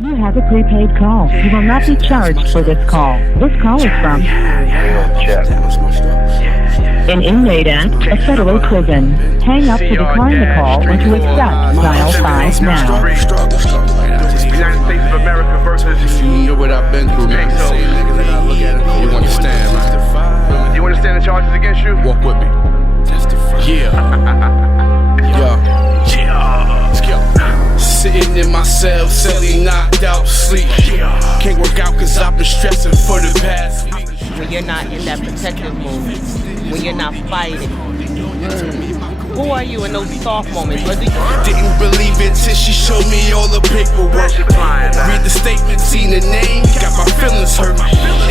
You have a prepaid call. You will not be charged for this call. This call is from an inmate at a federal prison. Hang up to decline the call or to accept. Dial 5 now. United States of America versus... You know what I've been through, man. You understand, man. Do you understand the charges against you? Walk with me. Yeah. Let's go. Sitting in my cell, silly, knocked out, sleep. Can't work out cause I've been stressing for the past week. When you're not in that protective mode, when you're not fighting. Who are you in those soft moments? Didn't believe it till she showed me all the paperwork. Read the statement, seen the name, got my feelings hurt.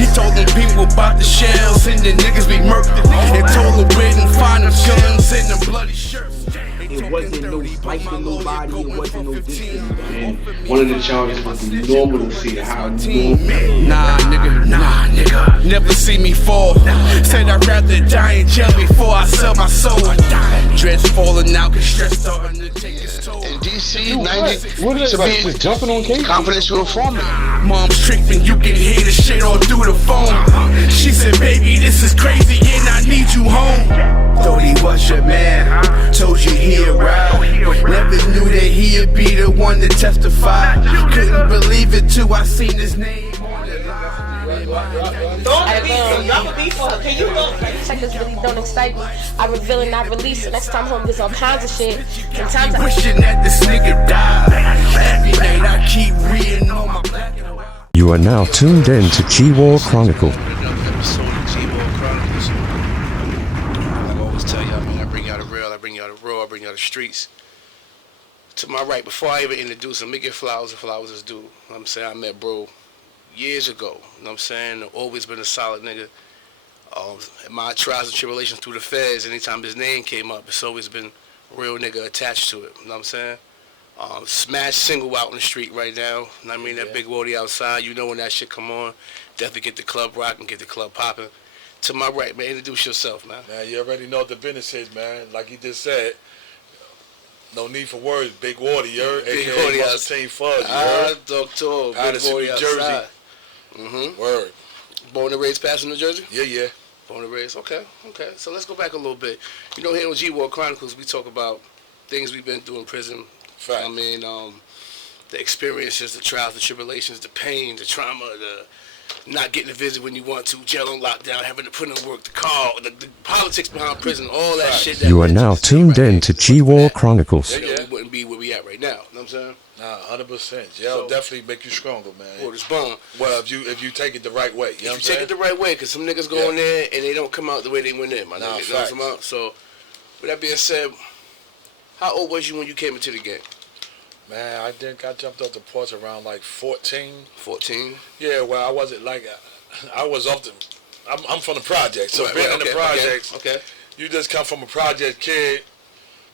He told them people about the shells and the niggas be murked. And told them where to find them killings in them bloody shirts. It wasn't no fight with nobody, it wasn't no distance. And one of the charges was the normalcy of how you Nah nigga, never see me fall. Said I'd rather die in jail before I sell my soul. Dreads falling out, cause stress starting to take its toll. In DC, 90, What is it, just jumping on cases? confidential informant. Mom's tripping, you can hear the shit all through the phone. She said, baby, this is crazy and I need you home. Thought he was your man, told you he around. Never knew that he'd be the one to testify. Couldn't believe it till I seen his name on the line. Y'all can be for her. Can you go? Checkers really don't excite me. I reveal and not release it. Next time home gets all kinds of shit. Sometimes I Wishing that this nigga died. Every night I keep reading on my black and white. You are now tuned in to G-War Chronicle. Like I always tell y'all, man, I bring y'all the real, I bring y'all the raw, I bring y'all the streets. To my right, before I even introduce him, me give flowers and flowers is due. You know what I'm saying? I met bro years ago. You know what I'm saying? Always been a solid nigga. My trials and tribulations through the feds, anytime his name came up, it's always been real nigga attached to it. You know what I'm saying? Smash single out in the street right now. You know what I mean? That big woody outside, you know when that shit come on. Definitely get the club rocking, get the club popping. To my right, man, introduce yourself, man. Man, you already know what the business is, man. Like he just said, no need for words. Big water, you heard? Big AKA Woody Muscle Team Fuzz, you heard? Doctor, Out of New Jersey. Word. Born and raised, past in New Jersey? Yeah. Born and raised, okay. So let's go back a little bit. You know, here on G-War Chronicles, we talk about things we've been through in prison. Fact. I mean, the experiences, the trials, the tribulations, the pain, the trauma, the not getting to visit when you want to, jail on lockdown, having to put in work, the politics behind prison, all that shit. That You are now tuned in to G-War Chronicles. You know, we wouldn't be where we at right now. You know what I'm saying? Nah, 100%. Jail definitely make you stronger, man. Or this bond. Well, if you take it the right way, you know what I'm saying? Take it the right way, because some niggas go in there and they don't come out the way they went in, my nigga. You know what I'm saying? So, with that being said, how old was you when you came into the game? Man, I think I jumped off the porch around like 14. 14? Yeah, well, I wasn't like, I was off the, I'm from the project, so being in the projects, you just come from a project kid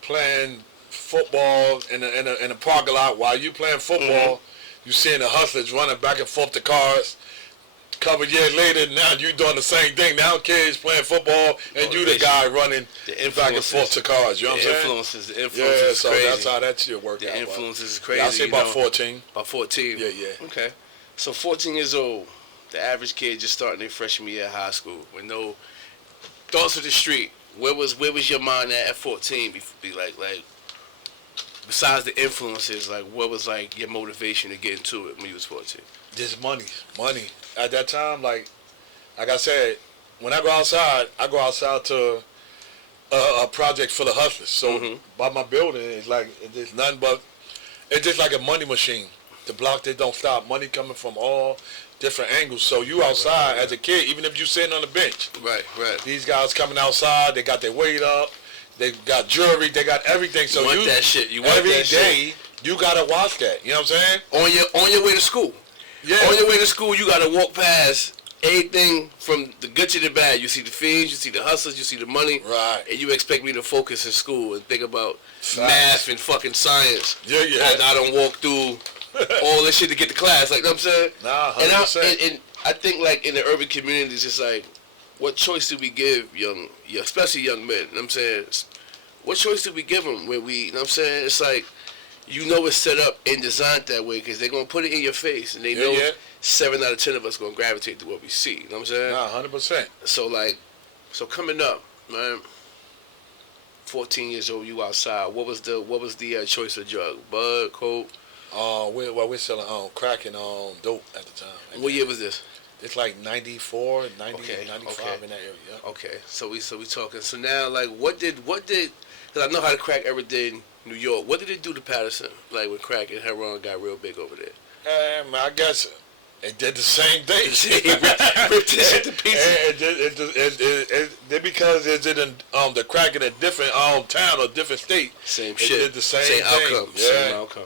playing football in a parking lot. While you playing football, you seeing the hustlers running back and forth to cars. A couple years later, now you doing the same thing. Now kids playing football, and you the guy running back and forth to cars. You know what I'm saying? The influences is so crazy. that's how that shit worked out. The influences is crazy. I say about 14. About 14? Yeah. Okay. So 14 years old, the average kid just starting their freshman year of high school with no thoughts of the street. Where was your mind at 14? Be like besides the influences, like what was like your motivation to get into it when you was 14? Just money. At that time, like I said, when I go outside to a project full of hustlers. So by my building, it's nothing but, it's just like a money machine. The block, they don't stop. Money coming from all different angles. So you outside as a kid, even if you sitting on the bench. Right. These guys coming outside, they got their weight up, they got jewelry, they got everything. So you want that shit. You want every that day, shit. you gotta watch that. You know what I'm saying? On your way to school. Yeah. On your way to school, you gotta walk past everything from the good to the bad. You see the fiends, you see the hustlers, you see the money. Right. And you expect me to focus in school and think about math and fucking science. Yeah. And I don't walk through all this shit to get to class. Like, you know what I'm saying? Nah, 100%. And I think, like, in the urban communities, it's like, what choice do we give especially young men? You know what I'm saying? What choice do we give them when we, you know what I'm saying? It's like, you know it's set up and designed that way because they're gonna put it in your face, and they know 7 out of 10 of us gonna gravitate to what we see. You know what I'm saying? Nah, 100%. So coming up, man. 14 years old, you outside. What was the choice of drug? Bud, coke? We're selling crack and dope at the time. What year was this? It's like 94, 90, 95 in that area. Yeah. Okay, so we talking. So now, like, what did? Because I know how the crack ever did in New York. What did it do to Paterson? Like when crack and heroin got real big over there. I guess it did the same thing. Ripped this shit to pieces. Because it's in the crack in a different town or different state. Same shit. It did the same thing. Outcome. Yeah. Same outcome.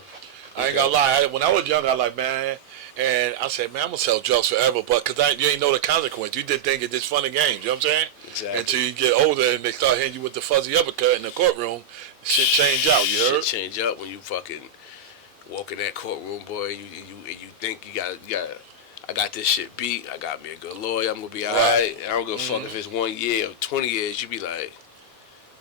I ain't gonna lie. When I was young, I was like, man. And I said, man, I'm going to sell drugs forever, but because you ain't know the consequence. You did think it's just fun and games, you know what I'm saying? Exactly. Until you get older and they start hitting you with the fuzzy uppercut in the courtroom, shit change out, you heard? Shit change up when you fucking walk in that courtroom, boy, and you think you got I got this shit beat, I got me a good lawyer, I'm going to be all right. I don't give a fuck if it's 1 year or 20 years, you be like,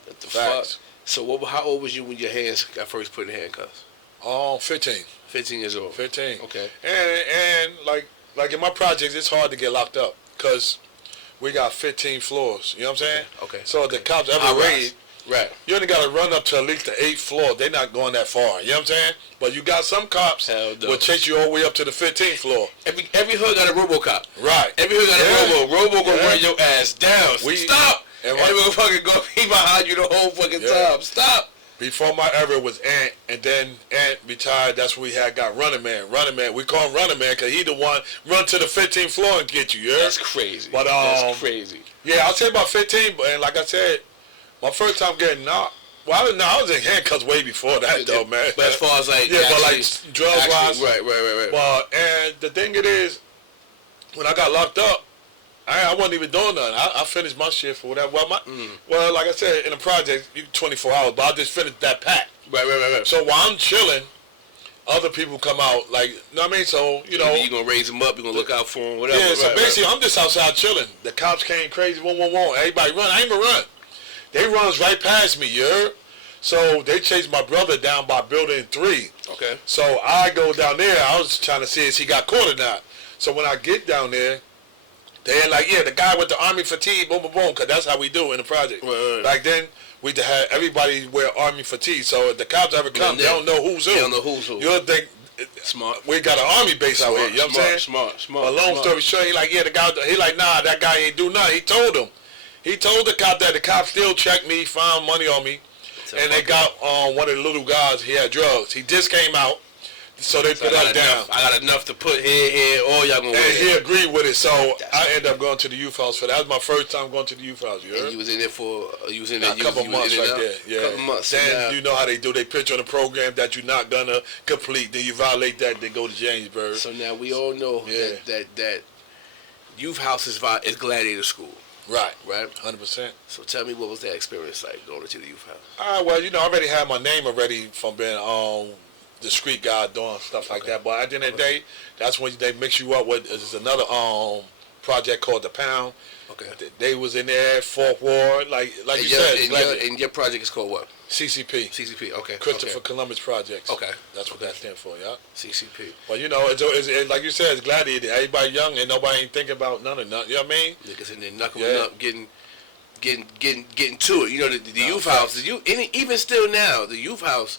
what the fuck? So how old was you when your hands got first put in handcuffs? 15. 15 years old. 15. Okay. And like in my projects, it's hard to get locked up because we got 15 floors. You know what I'm saying? Okay. So if the cops ever raid, right, you only got to run up to at least the 8th floor. They're not going that far. You know what I'm saying? But you got some cops will chase you all the way up to the 15th floor. Every hood got a RoboCop. Right. Every hood got a Robo gonna run your ass down. Stop. And every motherfucker gonna be behind you the whole fucking time. Stop. Before my era was Ant, and then Ant retired. That's when we got Running Man. Running Man. We call him Running Man because he the one run to the 15th floor and get you. Yeah? That's crazy. But that's crazy. Yeah, I'll say about 15. And like I said, my first time getting knocked. Well, I was in handcuffs way before that though, man. But as far as like but like drugs wise, right. But and the thing it is, when I got locked up, I wasn't even doing nothing. I finished my shift or whatever. Well, like I said, in the project, you 24 hours, but I just finished that pack. Right. So while I'm chilling, other people come out, like, you know what I mean? So, you know. You're going to raise them up, you're going to look out for them, whatever. Yeah, so basically, I'm just outside chilling. The cops came crazy, whoa. Everybody run. I ain't even run. They runs right past me, you heard? So they chased my brother down by building 3. Okay. So I go down there. I was trying to see if he got caught or not. So when I get down there, they're like, yeah, the guy with the army fatigue, boom, because that's how we do in the project. Right. Back then, we had everybody wear army fatigue. So if the cops ever come, they don't know who's who. They don't know who's who. You'll think, smart. We got an army base out here, you know what I'm saying? Smart. But long story short, he like, yeah, the guy, he like, nah, that guy ain't do nothing. He told him. He told the cop that the cop still checked me, found money on me, and they got one of the little guys, he had drugs. He just came out. So they put us down. I got enough to put here, all y'all gonna and he agreed with it, so I ended up going to the youth house for that. That was my first time going to the youth house, you heard? And you was in there for, a couple months right there, yeah. Couple months. Then you know how they do, they put you on a program that you're not gonna complete, then you violate that, then go to Jamesburg. So now we all know that youth house is gladiator school. Right. 100%. So tell me, what was that experience like going to the youth Well, house? I already had my name already from being the street guy doing stuff like that. But at the end of the day, that's when they mix you up with there's another project called The Pound. Okay. They was in there, Fourth Ward, like you said. And your project is called what? CCP. CCP, okay. Christopher Columbus Projects. Okay. That's what that stands for, yeah. CCP. Well, you know, it's like you said, it's gladiator. Everybody young and nobody ain't thinking about none of nothing. You know what I mean? Niggas in there knuckling up, getting to it. You know, the youth house. Even still now, the youth house.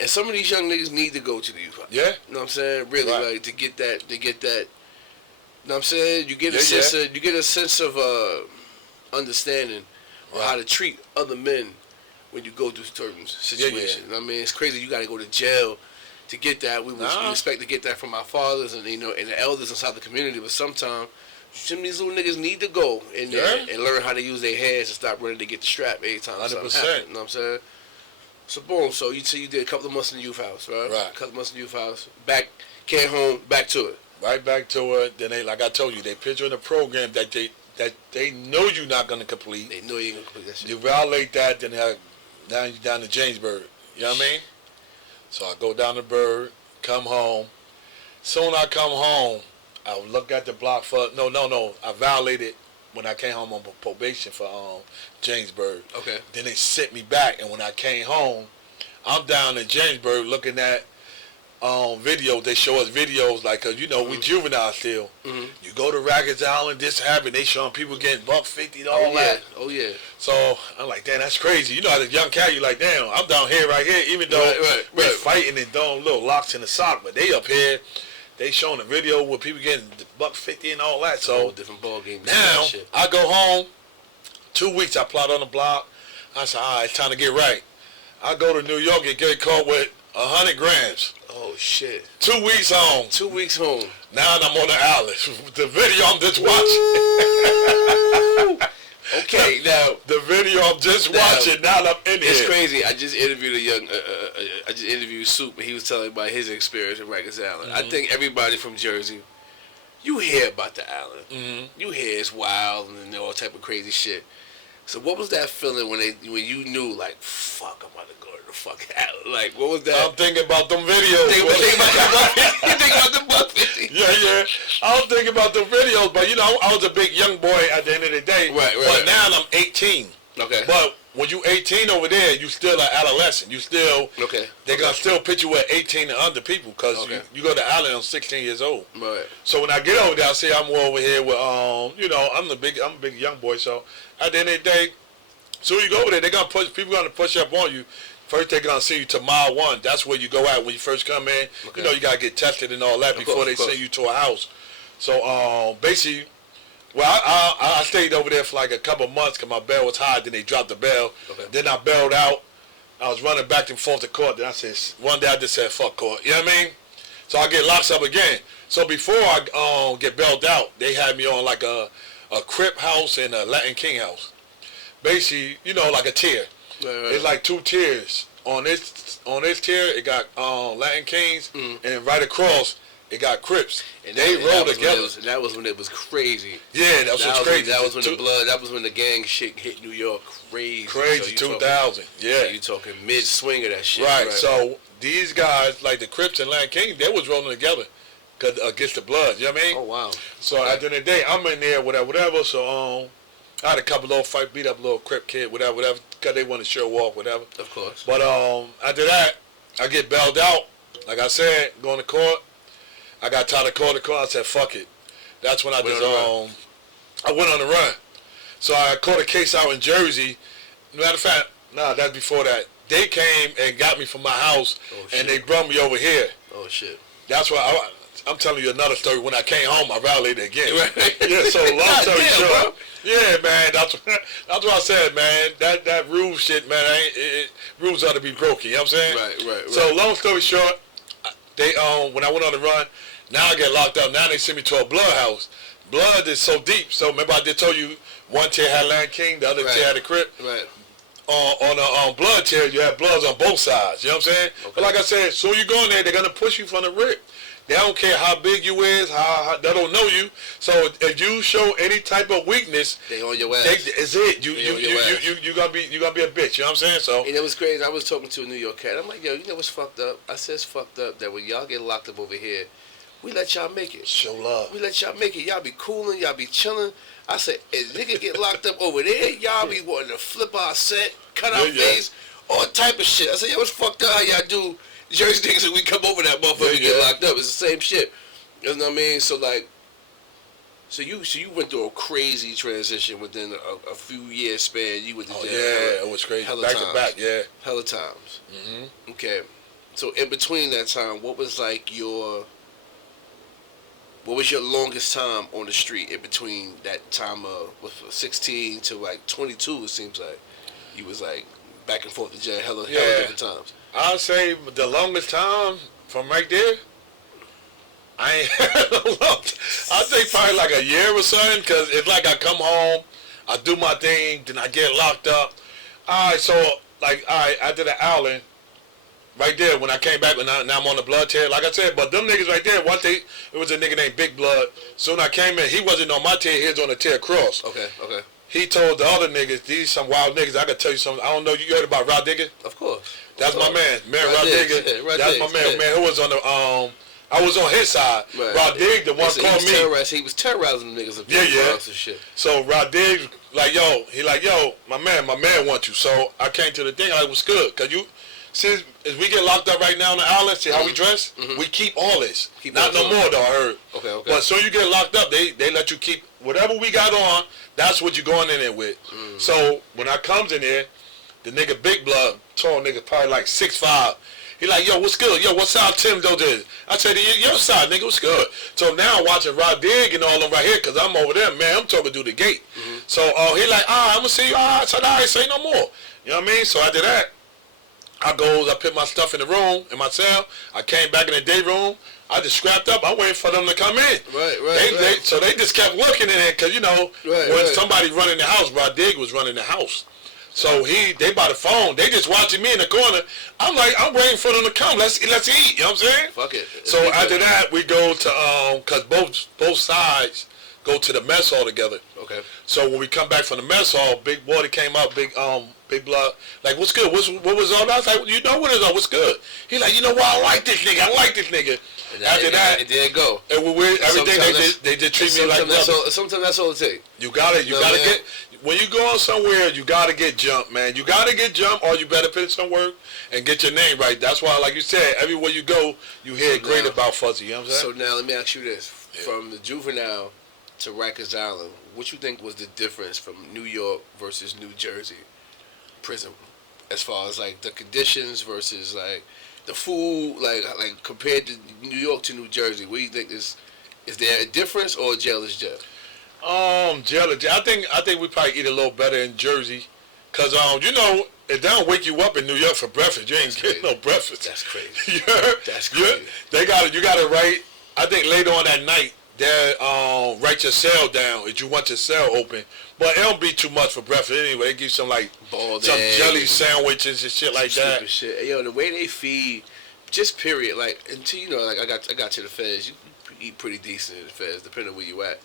And some of these young niggas need to go to the youth house. Yeah. You know what I'm saying? Really, like to get that. You know what I'm saying? You get a sense of understanding of how to treat other men when you go through certain situations. I mean, it's crazy. You got to go to jail to get that. We expect to get that from our fathers and and the elders inside the community. But sometimes some of these little niggas need to go in there and learn how to use their hands and stop running to get the strap every time something happens. You know what I'm saying? So boom, so you did a couple of months in the youth house, right? Right. A couple of months in the youth house. Came home, back to it. Right back to it. Then they, like I told you, they put you in a program that they know you're not gonna complete. They know you ain't gonna complete that shit. You violate that, then now you're down to Jamesburg. You know what I mean? So I go down to Burg, come home. Soon I come home, I look at the block for no. I violated when I came home on probation for Jamesburg. Okay. Then they sent me back, and when I came home, I'm down in Jamesburg looking at videos. They show us videos like, cause you know we juvenile still. You go to Rackets Island, this happened. They showing people getting $150 and all that. Oh yeah. So I'm like, damn, that's crazy. You know, as a young cat, you like, damn, I'm down here right here. Even though we're fighting and throwing little locks in the sock, but they up here. They showing a video with people getting $150 and all that. So different ball game. Now I go home. 2 weeks I plot on the block. I said, all right, it's time to get right. I go to New York and get caught with 100 grams. Oh shit. 2 weeks home. 2 weeks home. Now I'm on the outlet. The video I'm just watching. Okay, now the video I'm just watching. Now I'm in here. It's crazy. I just interviewed I just interviewed Soup, and he was telling about his experience in Rikers Island. I think everybody from Jersey, you hear about the island. You hear it's wild and all type of crazy shit. So what was that feeling when you knew, like, fuck, I'm about to go to the fuck island? Like, what was that? I'm thinking about them videos. You think about the $150? Yeah. I was thinking about the videos, but you know, I was a big young boy at the end of the day. Right. But now I'm 18. Okay. But when you 18 over there, you still an adolescent. You still They're gonna still put you at 18 and under people because you go to the island on 16 years old. Right. So when I get over there, I say I'm over here with you know, I'm a big young boy. So at the end of the day, so you go over there, people gonna push up on you. First they're gonna send you to mile 1. That's where you go out when you first come in. You know, you gotta get tested and all that before they send you to a house. So basically, well, I stayed over there for like a couple of months because my bail was high. Then they dropped the bail. Then I bailed out. I was running back and forth to court. Then I said, one day I just said, fuck court. You know what I mean? So I get locked up again. So before I get bailed out, they had me on like a Crip house and a Latin King house. Basically, you know, like a tier. It's like 2 tiers. On this tier, it got Latin Kings, and right across, it got Crips. And they rolled together. That was when it was crazy. Yeah, that was crazy. That was when that was when the gang shit hit New York crazy. Crazy, so 2000. Yeah. So you talking mid-swing of that shit. Right. So these guys, like the Crips and Latin Kings, they was rolling together against the Bloods. You know what I mean? Oh, wow. So at the end of the day, I'm in there, whatever. So I had a couple little fight, beat up a little Crip kid, whatever, because they want to show off, whatever. Of course. But after that, I get bailed out. Like I said, going to court. I got tired of calling the court. I said, fuck it. That's when I went on the run. So I caught a case out in Jersey. Matter of fact, that's before that. They came and got me from my house, and they brought me over here. Oh, shit. That's why I'm telling you another story. When I came home, I rallied again. Yeah, so long story short. Yeah, man, that's what I said, man. That rule shit, man, rules ought to be broken, you know what I'm saying? Right. So long story short, they when I went on the run, now I get locked up. Now they send me to a Blood house. Blood is so deep. So remember I did tell you one tier had Latin King, the other tier had a Crip. Right. On a Blood tier, you have Bloods on both sides. You know what I'm saying? Okay. But like I said, soon you go in there, they're gonna push you from the rip. They don't care how big you is, how they don't know you. So if you show any type of weakness, they on your ass. Is it you gonna be a bitch? You know what I'm saying? So and it was crazy. I was talking to a New York cat. I'm like, yo, you know what's fucked up? I said it's fucked up that when y'all get locked up over here, we let y'all make it. Show love. We let y'all make it. Y'all be cooling. Y'all be chilling. I said, if nigga get locked up over there, y'all be wanting to flip our set, cut our face, all type of shit. I said, yo, what's fucked up how y'all do Jersey niggas and we come over that motherfucker and get locked up. It's the same shit. You know what I mean? So like, so you went through a crazy transition within a few years span. You went to jail. Yeah, it was crazy. Back to back, yeah. Hella times. Okay. So in between that time, what was your longest time on the street in between that time of 16 to like 22? It seems like you was like back and forth to jail hella different times. I'll say the longest time from right there, I ain't had no long. I think probably like a year or something, because it's like I come home, I do my thing, then I get locked up. All right, so like, after the Allen, right there, when I came back, now I'm on the Blood tier, like I said, but them niggas right there, it was a nigga named Big Blood. Soon I came in, he wasn't on my tier, he was on the tier cross. Okay. He told the other niggas, these some wild niggas, I could tell you something. I don't know, you heard about Rod Digger? Of course. That's my man, Rod Digger. That's my man who was on the, I was on his side. Right. Rod Digg, the one called me. He was terrorizing the niggas up there. Yeah. And shit. So Rod Digg, my man wants you. So I came to the thing, I was good. Cause since is we get locked up right now in the island, see how we dress? We keep all this. Not no more though, I heard. Okay. But so you get locked up, they let you keep whatever we got on, that's what you're going in there with. So when I comes in there, the nigga Big Blood, tall nigga, probably like 6'5". He like, yo, what's good? Yo, what side Tim Doe did? I said, your side, nigga, what's good? So now I'm watching Rod Dig and all them right here, because I'm over there, man, I'm talking through the gate. So he like, I'm going to see you. I said, all right, say no more. You know what I mean? So after that, I put my stuff in the room, in my cell. I came back in the day room. I just scrapped up. I'm waiting for them to come in. Right. So they just kept looking in there, because, you know, when somebody running the house, Rod Dig was running the house. So they by the phone, they just watching me in the corner. I'm like, I'm waiting for them to come. Let's eat. You know what I'm saying? Fuck it. So after that, we go to cause both sides go to the mess hall together. Okay. So when we come back from the mess hall, Big Boy came up, Big Blood, like, what's good? What was on? I was like, you know what is on? What's good? He like, you know what? I like this nigga. And after that, it did go. And every day they just treat me like brother. Sometimes that's all it takes. You gotta get. When you go on somewhere, you gotta get jumped, man. You gotta get jumped, or you better put in some work and get your name right. That's why, like you said, everywhere you go, you hear great about Fuzzy. You know what I'm saying? So now let me ask you this: from the Juvenile to Rikers Island, what you think was the difference from New York versus New Jersey prison, as far as like the conditions versus like the food, like compared to New York to New Jersey? What do you think is there a difference, or jail is jail? Jail. I think we probably eat a little better in Jersey, cause you know, if they don't wake you up in New York for breakfast, you ain't getting no breakfast. That's crazy. You heard? That's crazy. You got it right. I think later on that night, they write your cell down if you want your cell open, but it don't be too much for breakfast anyway. They give you some like some jelly sandwiches and shit like that. Shit. Yo, the way they feed, just period. Like until you know, like I got to the feds. You eat pretty decent in the feds, depending on where you at.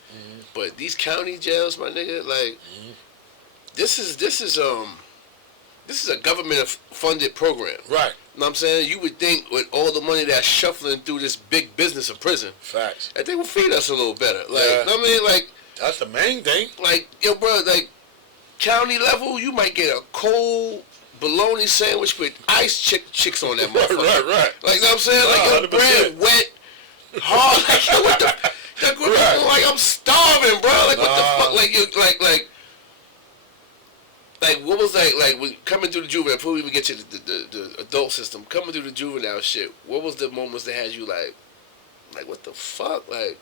But these county jails, my nigga, like this is a government funded program. Right. You know what I'm saying? You would think with all the money that's shuffling through this big business of prison, facts, that they would feed us a little better. Like, you know what I mean? Like, that's the main thing. Like, yo, bro, like county level, you might get a cold bologna sandwich with ice chicks on that motherfucker. Right. Like, you know what I'm saying? Like, your bread wet, hard. Like, yo, what the? Like, I'm starving, bro. Like, what the fuck? Like, you, like, what was like when coming through the juvenile, before we even get to the adult system, coming through the juvenile shit, what was the moments that had you like, what the fuck? Like,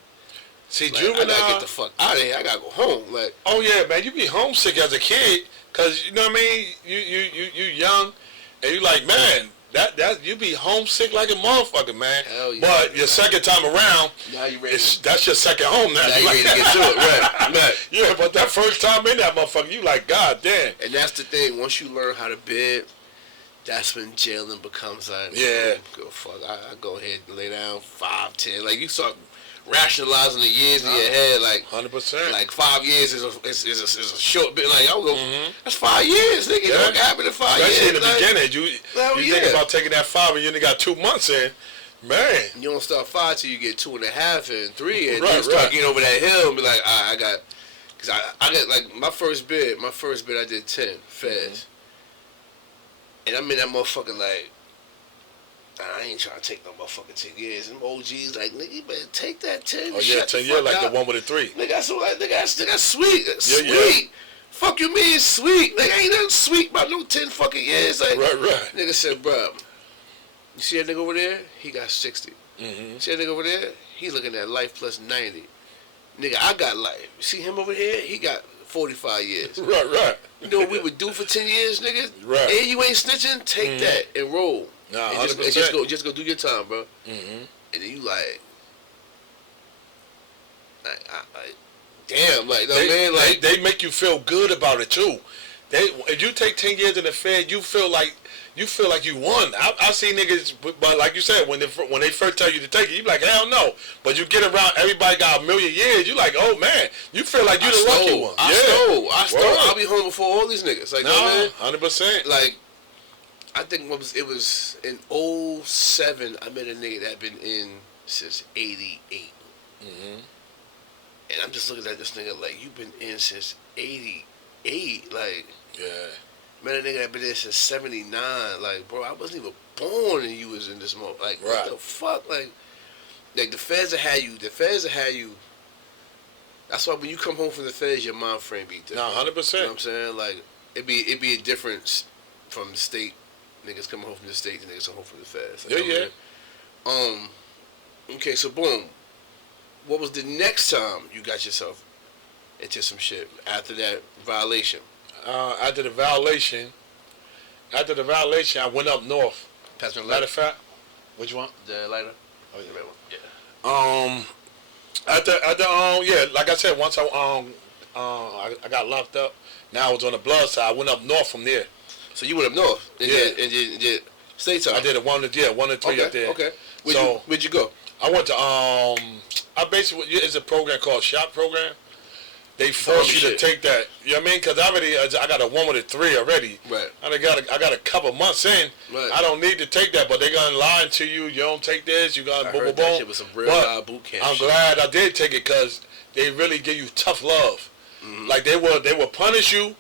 see, like, juvenile, I gotta get the fuck out of here. I gotta go home. Like, oh yeah, man, you be homesick as a kid, cause you know what I mean. You young, and you like, man, that you be homesick like a motherfucker, man. Hell yeah. But your second time around, now you ready. That's your second home now. Now you ready to get to it, right? Yeah, but that first time in that motherfucker, you like, God damn. And that's the thing. Once you learn how to bed, that's when jailing becomes like, yeah, go fuck. I go ahead and lay down 5, 10. Like, you start rationalizing the years in your head, like 100%. Like 5 years is a short bit. Like, I would go, that's 5 years, nigga. Yeah. What happened in 5 years? Especially in the like, beginning, you think about taking that 5 and you only got 2 months in. Man, you don't start 5 till you get 2.5 and 3, and you start getting over that hill and be like, I got, cause I got like my first bid I did 10 feds, and I'm in that motherfucker like, I ain't trying to take no motherfucking 10 years. Them OGs like, nigga, you better take that 10. Oh yeah, 10 years like the one with the 3. Nigga, that's sweet. Sweet. Yeah. Fuck you mean sweet? Like, ain't nothing sweet about no 10 fucking years. Like, right. Nigga said, bro, you see that nigga over there? He got 60. See that nigga over there? He looking at life plus 90. Nigga, I got life. You see him over here? He got 45 years. Right. You know what we would do for 10 years, nigga? Right. And you ain't snitching? Take that and roll. Nah, and just go do your time, bro. And then you like damn, like, they make you feel good about it too. If you take 10 years in the Fed, you feel like you won. I see niggas, but like you said, when they first tell you to take it, you be like, hell no. But you get around, everybody got a million years. You like, oh man, you feel like you the lucky one. I stole. I'll be home before all these niggas. Like, no, 100%. Like, I think it was in 07, I met a nigga that had been in since 88. And I'm just looking at this nigga like, you've been in since 88. Like, yeah. Met a nigga that been in since 79. Like, bro, I wasn't even born and you was in this mode. Like, what the fuck? Like the feds have had you. The feds have had you. That's why when you come home from the feds, your mind frame be different. No, 100%. You know what I'm saying? Like, it'd be a difference from the state. Niggas coming home from the state and niggas come home from the feds. Like, okay, so boom. What was the next time you got yourself into some shit after that violation? After the violation, I went up north. Matter of fact, which one? The lighter. Oh, yeah, red one. Yeah. Like I said, once I got locked up. Now I was on the blood side. I went up north from there. So you went up north? And did state time? I did 1 to 3 up there. Okay. Where'd you go? I went to I basically it's a program called SHOT program. They force you to take that. You know what I mean? Because I got a 1 with a 3 already. Right. I got a couple months in. Right. I don't need to take that, but they're gonna lie to you. You don't take this. You got boom, boom, boom. Shit was some real live boot camp. I'm glad I did take it because they really give you tough love. Mm-hmm. Like they will punish you.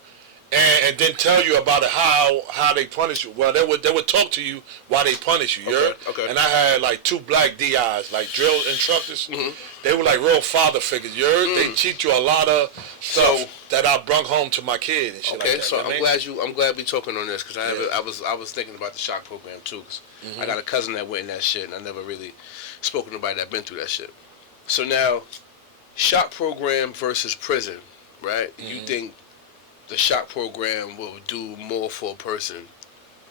And then tell you about it, how they punish you. Well, they would talk to you while they punish you. Okay. And I had like 2 black DIs, like drill instructors. Mm-hmm. They were like real father figures. They teach you a lot of stuff that I brought home to my kid and shit like that. Okay, so I'm glad we talking on this because I was thinking about the SHOT program too. Cause I got a cousin that went in that shit and I never really spoken to nobody that been through that shit. So now, SHOT program versus prison, right? Mm-hmm. You think the SHOT program will do more for a person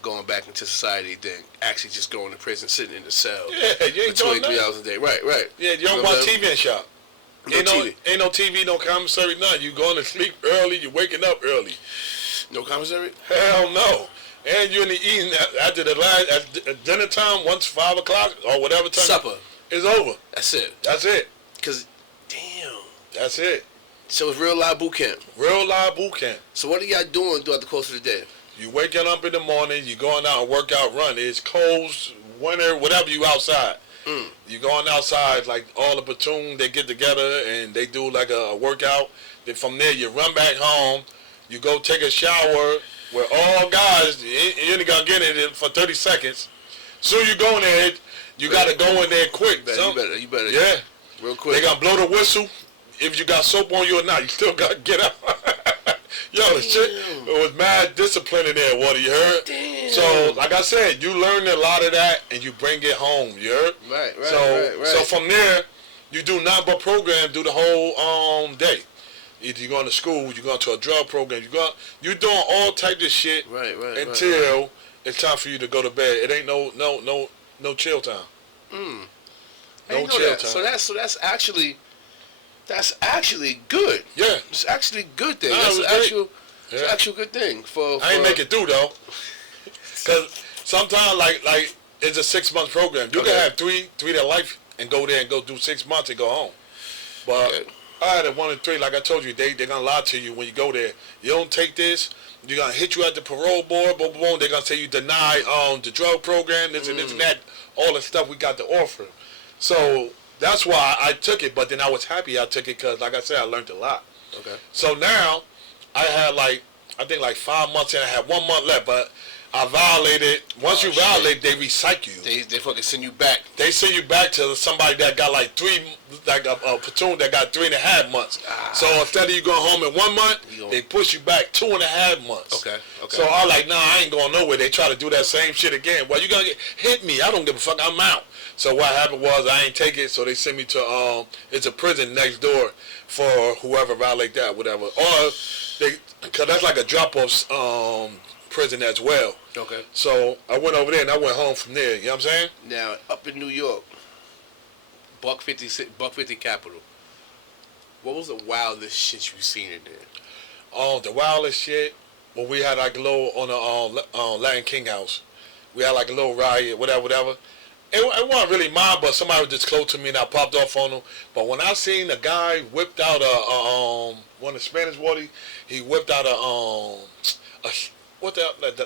going back into society than actually just going to prison, sitting in the cell for 23 hours a day. Right. Yeah, you don't watch TV in SHOT. Ain't no TV, no commissary, nothing. You going to sleep early, you waking up early. No commissary? Hell no. And you're in the evening after the at dinner time, once 5 o'clock or whatever time. Supper. It's over. That's it. Because, damn. That's it. So it's real live boot camp. Real live boot camp. So what are y'all doing throughout the course of the day? You waking up in the morning, you going out and work out, run. It's cold, winter, whatever, you outside. You going outside, like all the platoon, they get together and they do like a workout. Then from there you run back home, you go take a shower where all guys, you ain't gonna get in it for 30 seconds. So you go in there, you gotta go in there quick. You better. Yeah. Real quick. They gonna blow the whistle. If you got soap on you or not, you still got to get out. Yo, the shit, it was mad discipline in there, what you heard? Damn. So, like I said, you learn a lot of that and you bring it home, you heard? Right. So from there, you do nothing but program, do the whole day. Either you're going to school, you're going to a drug program, you're doing all types of shit until it's time for you to go to bed. It ain't no chill time. No chill time. So that's actually good. Yeah. It's actually a good thing. Nah, It's an actual good thing. I ain't make it through, though. Because sometimes, like it's a 6-month program. You can have three to life and go there and go do 6 months and go home. But I had a 1 and 3. Like I told you, they're going to lie to you when you go there. You don't take this. They're going to hit you at the parole board. Boom, boom, boom. They're going to say you deny the drug program, this and this and that. All the stuff we got to offer. So that's why I took it, but then I was happy I took it because, like I said, I learned a lot. Okay. So now, I had I think 5 months in, I had 1 month left, but I violated. Once you violate, they recycle you. They fucking send you back. They send you back to somebody that got a platoon that got 3.5 months. So instead of you going home in 1 month, they push you back 2.5 months. Okay. So I was like, nah, I ain't going nowhere. They try to do that same shit again. Well, you gonna hit me. I don't give a fuck. I'm out. So what happened was I ain't take it, so they sent me to it's a prison next door for whoever violate that, whatever. Or cause that's like a drop-off prison as well. Okay. So I went over there and I went home from there. You know what I'm saying? Now up in New York, Buck 50 Capital. What was the wildest shit you seen in there? Oh, the wildest shit. Well, we had like a little on the Latin King house. We had like a little riot, whatever. It wasn't really mine, but somebody was just close to me and I popped off on him. But when I seen a guy whipped out one of the Spanish water, he whipped out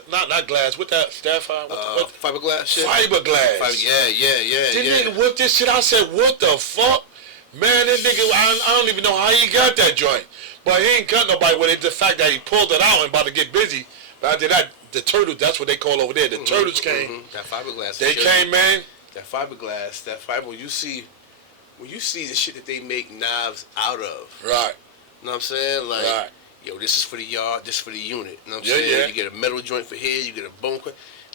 not glass, what that sapphire? Fiberglass shit? Fiberglass. Yeah. Nigga whipped this shit. I said, what the fuck? Man, this nigga, I don't even know how he got that joint. But he ain't cut nobody with it. The fact that he pulled it out and about to get busy. But after that, the turtles. That's what they call over there. The turtles came. That fiberglass. They came, man. That fiberglass. That fiber. When you see the shit that they make knives out of. Right. You know what I'm saying? Like, right. Yo, this is for the yard. This is for the unit. You know what I'm saying? Yeah. You get a metal joint for here. You get a bone.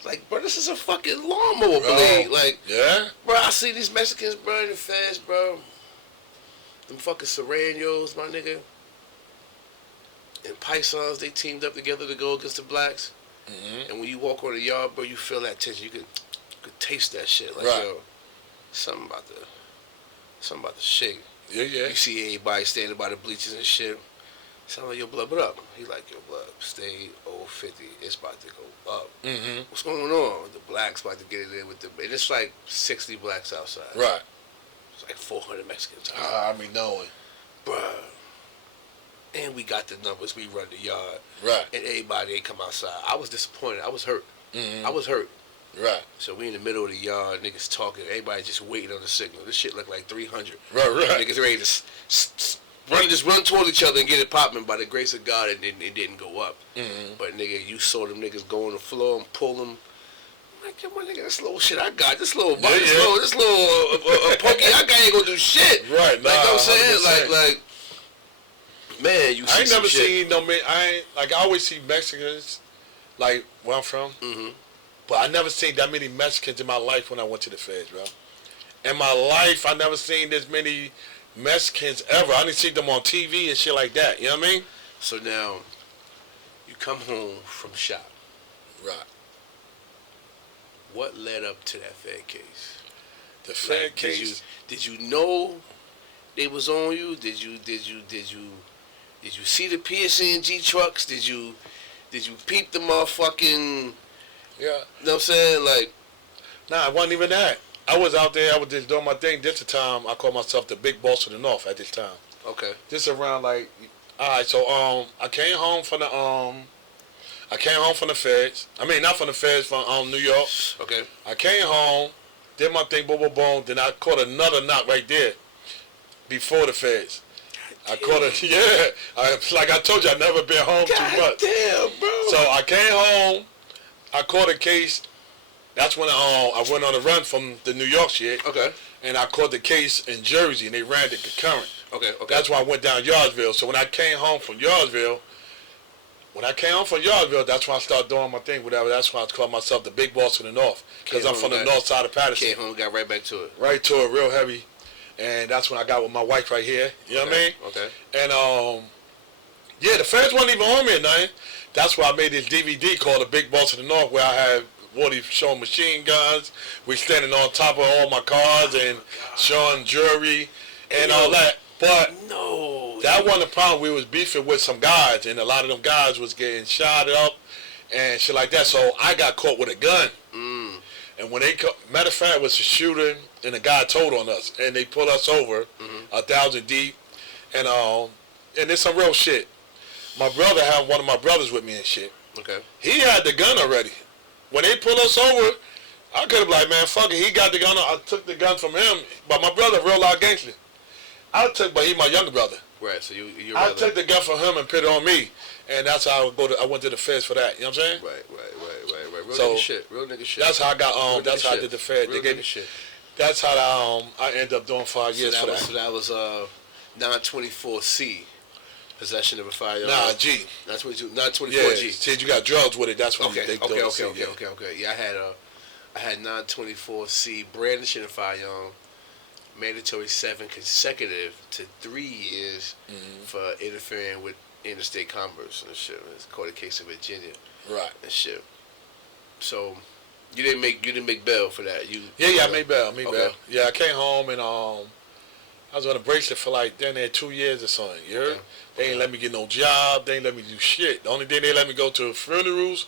Like, bro, this is a fucking lawnmower blade. Like, bro, I see these Mexicans, bro, in the feds, bro. Them fucking Serranos, my nigga. And Pisons, they teamed up together to go against the blacks. Mm-hmm. And when you walk on the yard, bro, you feel that tension. You could taste that shit. Like, yo, something about to shake. Yeah. You see everybody standing by the bleachers and shit. Sound like, yo, blood, what up? He like, yo, blood, stay 050. It's about to go up. Mm-hmm. What's going on? The blacks about to get it in with them. And it's like 60 blacks outside. Right. It's like 400 Mexicans. I mean, knowing. Bruh. And we got the numbers. We run the yard. Right. And everybody ain't come outside. I was disappointed. I was hurt. Mm-hmm. I was hurt. Right. So we in the middle of the yard, niggas talking. Everybody just waiting on the signal. This shit looked like 300. Right. Niggas ready to just run toward each other and get it popping. By the grace of God, it didn't go up. Mm-hmm. But nigga, you saw them niggas go on the floor and pull them. I'm like, yo, my nigga, this little shit I got, this little this little pokey I got ain't gonna do shit. Right. Like I'm saying, like, man, you. I ain't never seen no man. I always see Mexicans, like where I'm from. Mm-hmm. But I never seen that many Mexicans in my life when I went to the feds, bro. In my life, I never seen this many Mexicans ever. I didn't see them on TV and shit like that. You know what I mean? So now, you come home from shop. Right. What led up to that Fed case? The Fed case. Did you know they was on you? Did you see the Paterson NJ trucks? Did you peep the motherfucking? Yeah. You know what I'm saying? Like, nah, it wasn't even that. I was out there. I was just doing my thing. This the time I called myself the big boss of the North at this time. Okay. This around like, all right. So I came home from the feds. I mean, not from the feds, from New York. Okay. I came home, did my thing, boom, boom, boom. Then I caught another knock right there before the feds. I caught it. Yeah. Like I told you, I never been home too much. Damn, bro. So I came home. I caught a case. That's when I went on a run from the New York shit. Okay. And I caught the case in Jersey, and they ran the concurrent. Okay. That's why I went down Yardsville. So when I came home from Yardsville, that's when I started doing my thing. Whatever. That's why I called myself the big boss of the North, because I'm from the north side of Paterson. Came home, got right back to it. Right to it, real heavy. And that's when I got with my wife right here. You know what I mean? Okay. And yeah, the feds wasn't even on me or nothing. That's why I made this DVD called The Big Boss of the North, where I had Woody showing machine guns. We standing on top of all my cars and showing jewelry and all that. But that wasn't the problem. We was beefing with some guys, and a lot of them guys was getting shot up and shit like that. So I got caught with a gun. Mm. And when matter of fact, it was a shooter, and a guy told on us, and they pulled us over 1,000 deep, and it's some real shit. My brother had one of my brothers with me and shit. Okay. He had the gun already. When they pulled us over, I could have been like, man, fuck it. He got the gun. I took the gun from him. But my brother, real loud gangster. But he my younger brother. Right. So you. I took the gun from him and put it on me, and that's how I went to the feds for that. You know what I'm saying? Right. Real nigga shit. That's how I got. That's how I did the feds. They gave me shit. That's how I ended up doing 5 years for that. So that was 924C. Possession of a firearm. Nah, G. That's what you. 924G. Yeah, see, you got drugs with it. That's when okay. They Okay. Yeah, I had 924C brandishing a firearm, mandatory 7 consecutive to 3 years for interfering with interstate commerce and shit. It's called a case in Virginia. Right. And shit. So you didn't make bail for that. I made bail. Bail. Yeah, I came home and I was on a bracelet for like 2 years or something. You heard? Okay. They ain't let me get no job. They ain't let me do shit. The only thing they let me go to funerals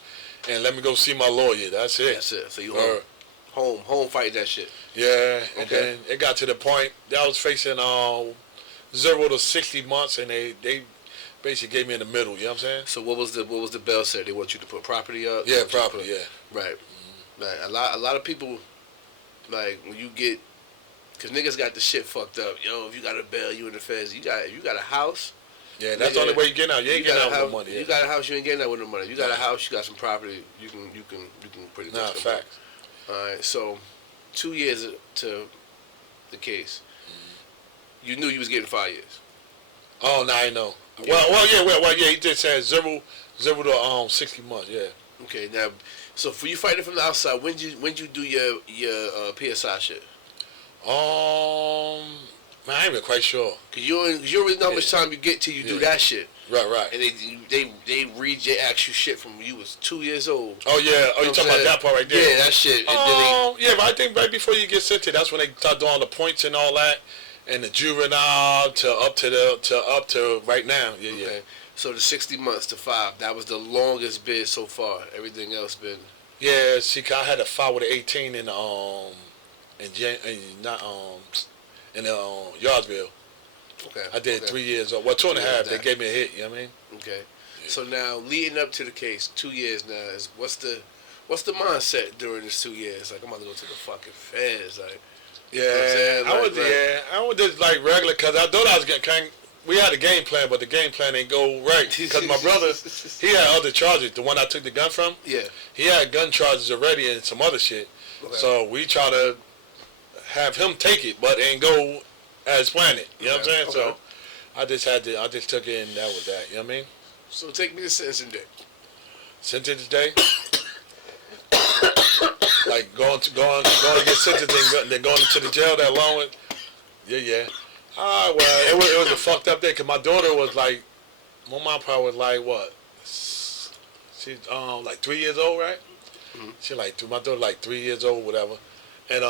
and let me go see my lawyer. That's it. So you home fight that shit. Yeah. And then it got to the point that I was facing 0 to 60 months, and they basically gave me in the middle. You know what I'm saying? So what was the bail set? They want you to put property up. Yeah, property. Right. Like a lot of people, like when you get. Cause niggas got the shit fucked up. Yo, if you got a bail, you in the feds. You got a house, Yeah, that's the only way you get out. You ain't getting out with no money. You got a house, you ain't getting out with no money. You got a house, you got some property, you can pretty much. Nah, facts. All right, so 2 years to the case. You knew you was getting 5 years. Oh, no, I know. Well, yeah. He did say 0 to 60 months. Yeah. Okay, now, so for you fighting from the outside, when you do your PSI shit? Man, I ain't even quite sure. Cause you already know how much time you get till you do that shit. Right. And they ask you shit from you was 2 years old. Oh yeah. Oh, you talking about that part right there? Yeah, that shit. Yeah, but I think right before you get sent to, that's when they start doing all the points and all that, and the juvenile to up to right now. Yeah, okay. So the 60 months to 5, that was the longest bid so far. Everything else been. Yeah, see, I had to file with 18 in Yardsville. Okay. I did 3 years. Well, 2.5. They gave me a hit. You know what I mean? Okay. Yeah. So now, leading up to the case, 2 years now is what's the mindset during this 2 years? Like, I'm about to go to the fucking feds. Like, yeah, you know what I'm saying? I was just like regular because I thought I was getting. We had a game plan, but the game plan ain't go right because my brother, he had other charges. The one I took the gun from, he had gun charges already and some other shit. Okay. So we try to have him take it, but it ain't go as planned. You know what I'm saying? Okay. So I just took it and that was that. You know what I mean? So take me to sentencing day. Sentencing day? Like going to get sentenced and then going to the jail that long with? Yeah. Well, it was a fucked up day because my daughter was like, my mom probably was like, what? She's like 3 years old, right? Mm-hmm. She my daughter like 3 years old, whatever. And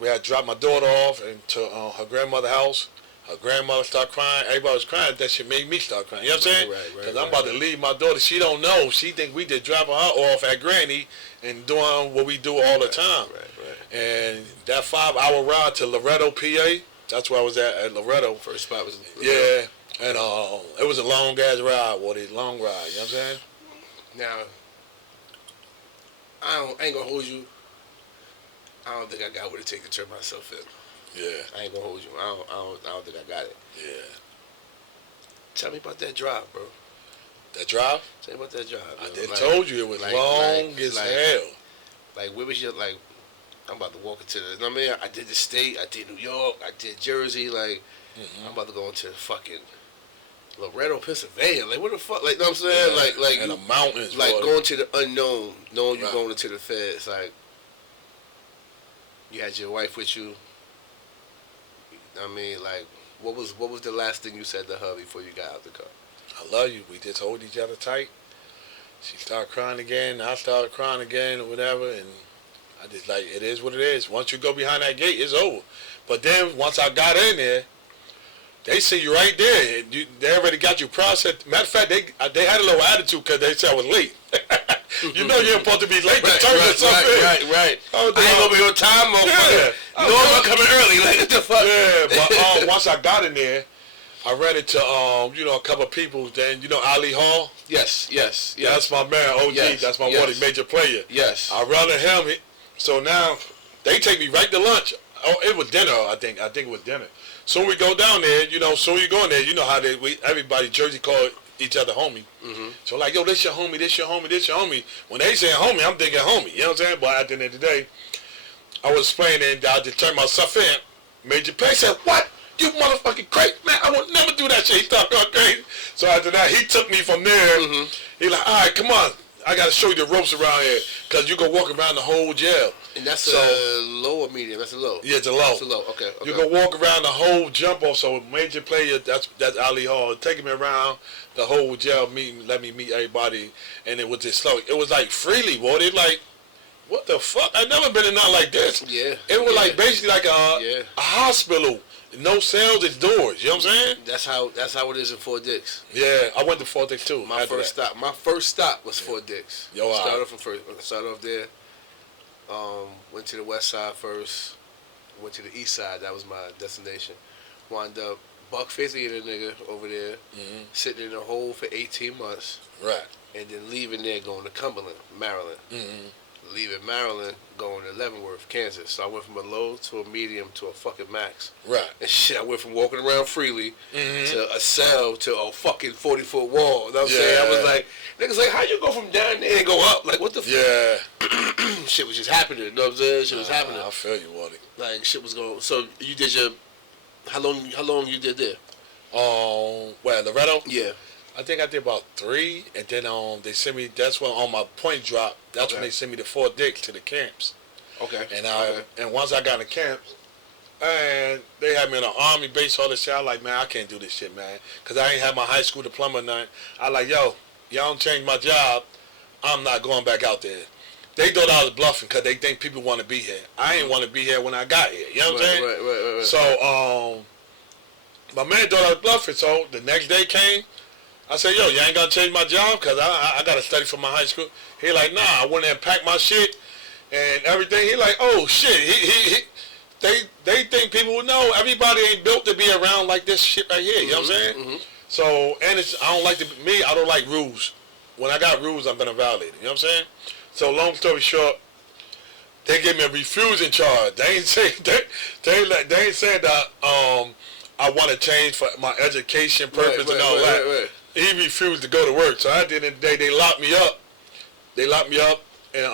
we had to drop my daughter off into her grandmother's house. Her grandmother started crying. Everybody was crying. That shit made me start crying. You know what I'm saying? Because I'm about to leave my daughter. She don't know. She think we just dropping her off at Granny and doing what we do all the time. And that 5-hour ride to Loretto, PA, that's where I was at Loretto. First spot was Loretto. Yeah. And it was a long-ass ride, long ride. You know what I'm saying? Now, I ain't going to hold you. I don't think I got what it takes to turn myself in. Yeah. I ain't gonna hold you. I don't think I got it. Yeah. Tell me about that drive, bro. That drive? Tell me about that drive. I told you it was long as hell. Like, where was your, like, I'm about to walk into the, you know what I mean? I did the state, I did New York, I did Jersey, like, I'm about to go into fucking Loretto, Pennsylvania. Like, what the fuck? Like, you know what I'm saying? Yeah. Like and the mountains. Like, going to the unknown, knowing you're going into the feds. Like, you had your wife with you. I mean, like, what was the last thing you said to her before you got out the car? I love you. We just hold each other tight. She started crying again. I started crying again or whatever. And I just like, it is what it is. Once you go behind that gate, it's over. But then once I got in there, they see you right there. They already got you processed. Matter of fact, they had a little attitude because they said I was late. You know you're supposed to be late to turn yourself in. Right. I ain't gonna be on time, motherfucker. No, I'm coming early. Like, what the fuck? Yeah, but once I got in there, I ran into a couple of people. Then Ali Hall. Yes. That's my man, OG. Yes. That's my one major player. Yes. I ran into him. So now they take me right to lunch. Oh, it was dinner. I think it was dinner. So we go down there. So you go in there. You know how everybody Jersey call each other homie. Mm-hmm. So like, yo, this your homie, this your homie, this your homie. When they say homie, I'm thinking homie. You know what I'm saying? But at the end of the day, I was explaining and I just turned myself in. Major Pay said, what? You motherfucking crazy, man. I would never do that shit. He started going crazy. So after that, he took me from there. Mm-hmm. He like, all right, come on. I got to show you the ropes around here because you go walk around the whole jail. And that's a low or medium? That's a low? Yeah, it's a low. It's a low, okay. You go walk around the whole jump off. So major player, that's Ali Hall, taking me around the whole jail, let me meet everybody. And it was just slow. It was like freely, boy. It like, what the fuck? I've never been in nothing like this. Yeah. It was like basically like a hospital. No cells, it's doors. You know what I'm saying? That's how it is in Fort Dix. Yeah, I went to Fort Dix too. My first stop was Fort Dix. Yo, started off there. Went to the west side first. Went to the east side. That was my destination. Wound up buck-50 a nigga over there, sitting in a hole for 18 months. Right. And then leaving there, going to Cumberland, Maryland. leaving Maryland, going to Leavenworth, Kansas. So I went from a low to a medium to a fucking max. Right. And shit, I went from walking around freely to a cell to a fucking 40-foot wall. You know what I'm saying? I was like, niggas like, how you go from down there and go up? Like, what the fuck? Shit was just happening. You know what I'm saying? Shit was happening. I feel you, Wally. Like, shit was going. So you did your, how long you did there? Where, Loretto? Yeah. I think I did about 3, and then they sent me. That's when on my point drop. That's when they sent me to Fort Dix to the camps. Okay. And and once I got in the camps, and they had me in an army base, all this shit. I like, man, I can't do this shit, man, because I ain't have my high school diploma or nothing. I like, yo, y'all don't change my job, I'm not going back out there. They thought I was bluffing because they think people want to be here. I ain't want to be here when I got here. You know what I'm saying? Right. So my man thought I was bluffing. So the next day came. I said, yo, you ain't gonna change my job because I got to study for my high school. He like, nah, I went there and packed my shit and everything. He like, oh, shit. They think people will know. Everybody ain't built to be around like this shit right here. You know what I'm saying? So, and I don't like rules. When I got rules, I'm going to violate it. You know what I'm saying? So, long story short, they gave me a refusing charge. They ain't say that I want to change for my education purpose and all that. Right. He refused to go to work. So at the end of the day, they locked me up. And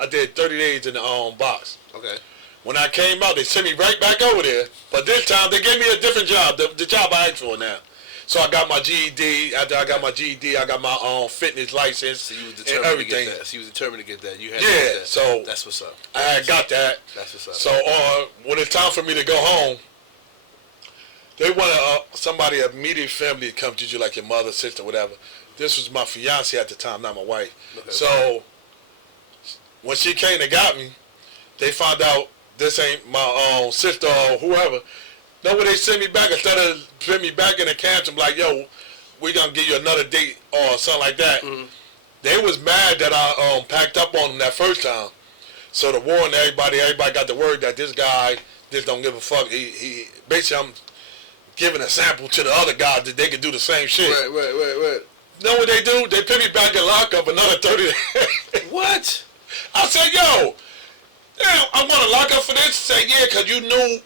I did 30 days in the box. Okay. When I came out, they sent me right back over there. But this time, they gave me a different job, the job I asked for now. So I got my GED. After I got my GED, I got my fitness license. So you was determined to get that. So you was determined to get that. You had to yeah. get that. So that's what's up. I had got that. That's what's up. So when it's time for me to go home, they wanted somebody, a immediate family to come to you, like your mother, sister, whatever. This was my fiance at the time, not my wife. Okay. So when she came and got me, they found out this ain't my sister or whoever. No, when they sent me back, instead of putting me back in the camp, I'm like, yo, we gonna give you another date or something like that. They was mad that I packed up on them that first time. So to warn everybody got the word that this guy just don't give a fuck. He basically, I'm giving a sample to the other guys that they could do the same shit. Right. Know what they do? They put me back in lockup another 30 days. What? I said, yo, damn, I'm gonna lock up for this. Say, yeah, because you knew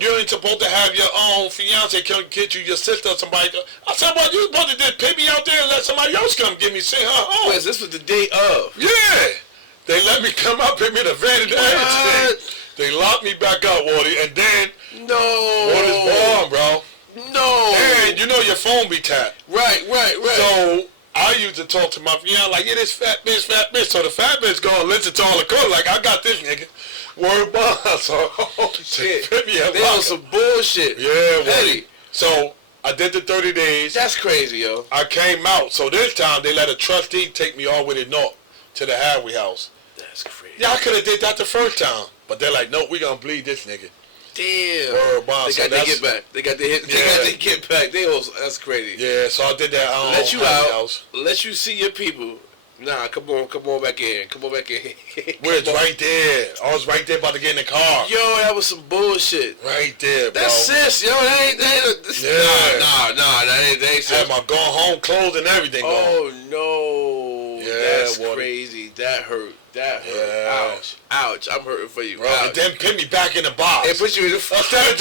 you ain't supposed to have your own fiance come get you, your sister or somebody. I said, well, you supposed to just put me out there and let somebody else come get me, send her home. Wait, this was the day of? Yeah. They let me come up, put me in the van and everything. They locked me back up, Wardy, and then Wardy's born, bro. No. And you know your phone be tapped. Right. So I used to talk to my fiance like, yeah, this fat bitch. So the fat bitch gonna listen to all the calls like, I got this nigga. Word bond. So shit. They on some bullshit. Yeah, Eddie. So I did the 30 days. That's crazy, yo. I came out. So this time they let a trustee take me all the way to north to the halfway house. That's crazy. Yeah, I could have did that the first time. But they're like, no, we gonna bleed this nigga. Damn. Word bond. They got their get back. They got their get back. That's crazy. Yeah, so I did that. Let you out. House. Let you see your people. Nah, come on back in. Where it's right there. I was right there about to get in the car. Yo, that was some bullshit. Right there, bro. That's sis, yo. That ain't that ain't sis. I had my going home clothes and everything. Oh no. Yeah, that's crazy. That hurt. Yeah. Ouch. I'm hurting for you. Bro, and then put me back in the box. And put you in the instead of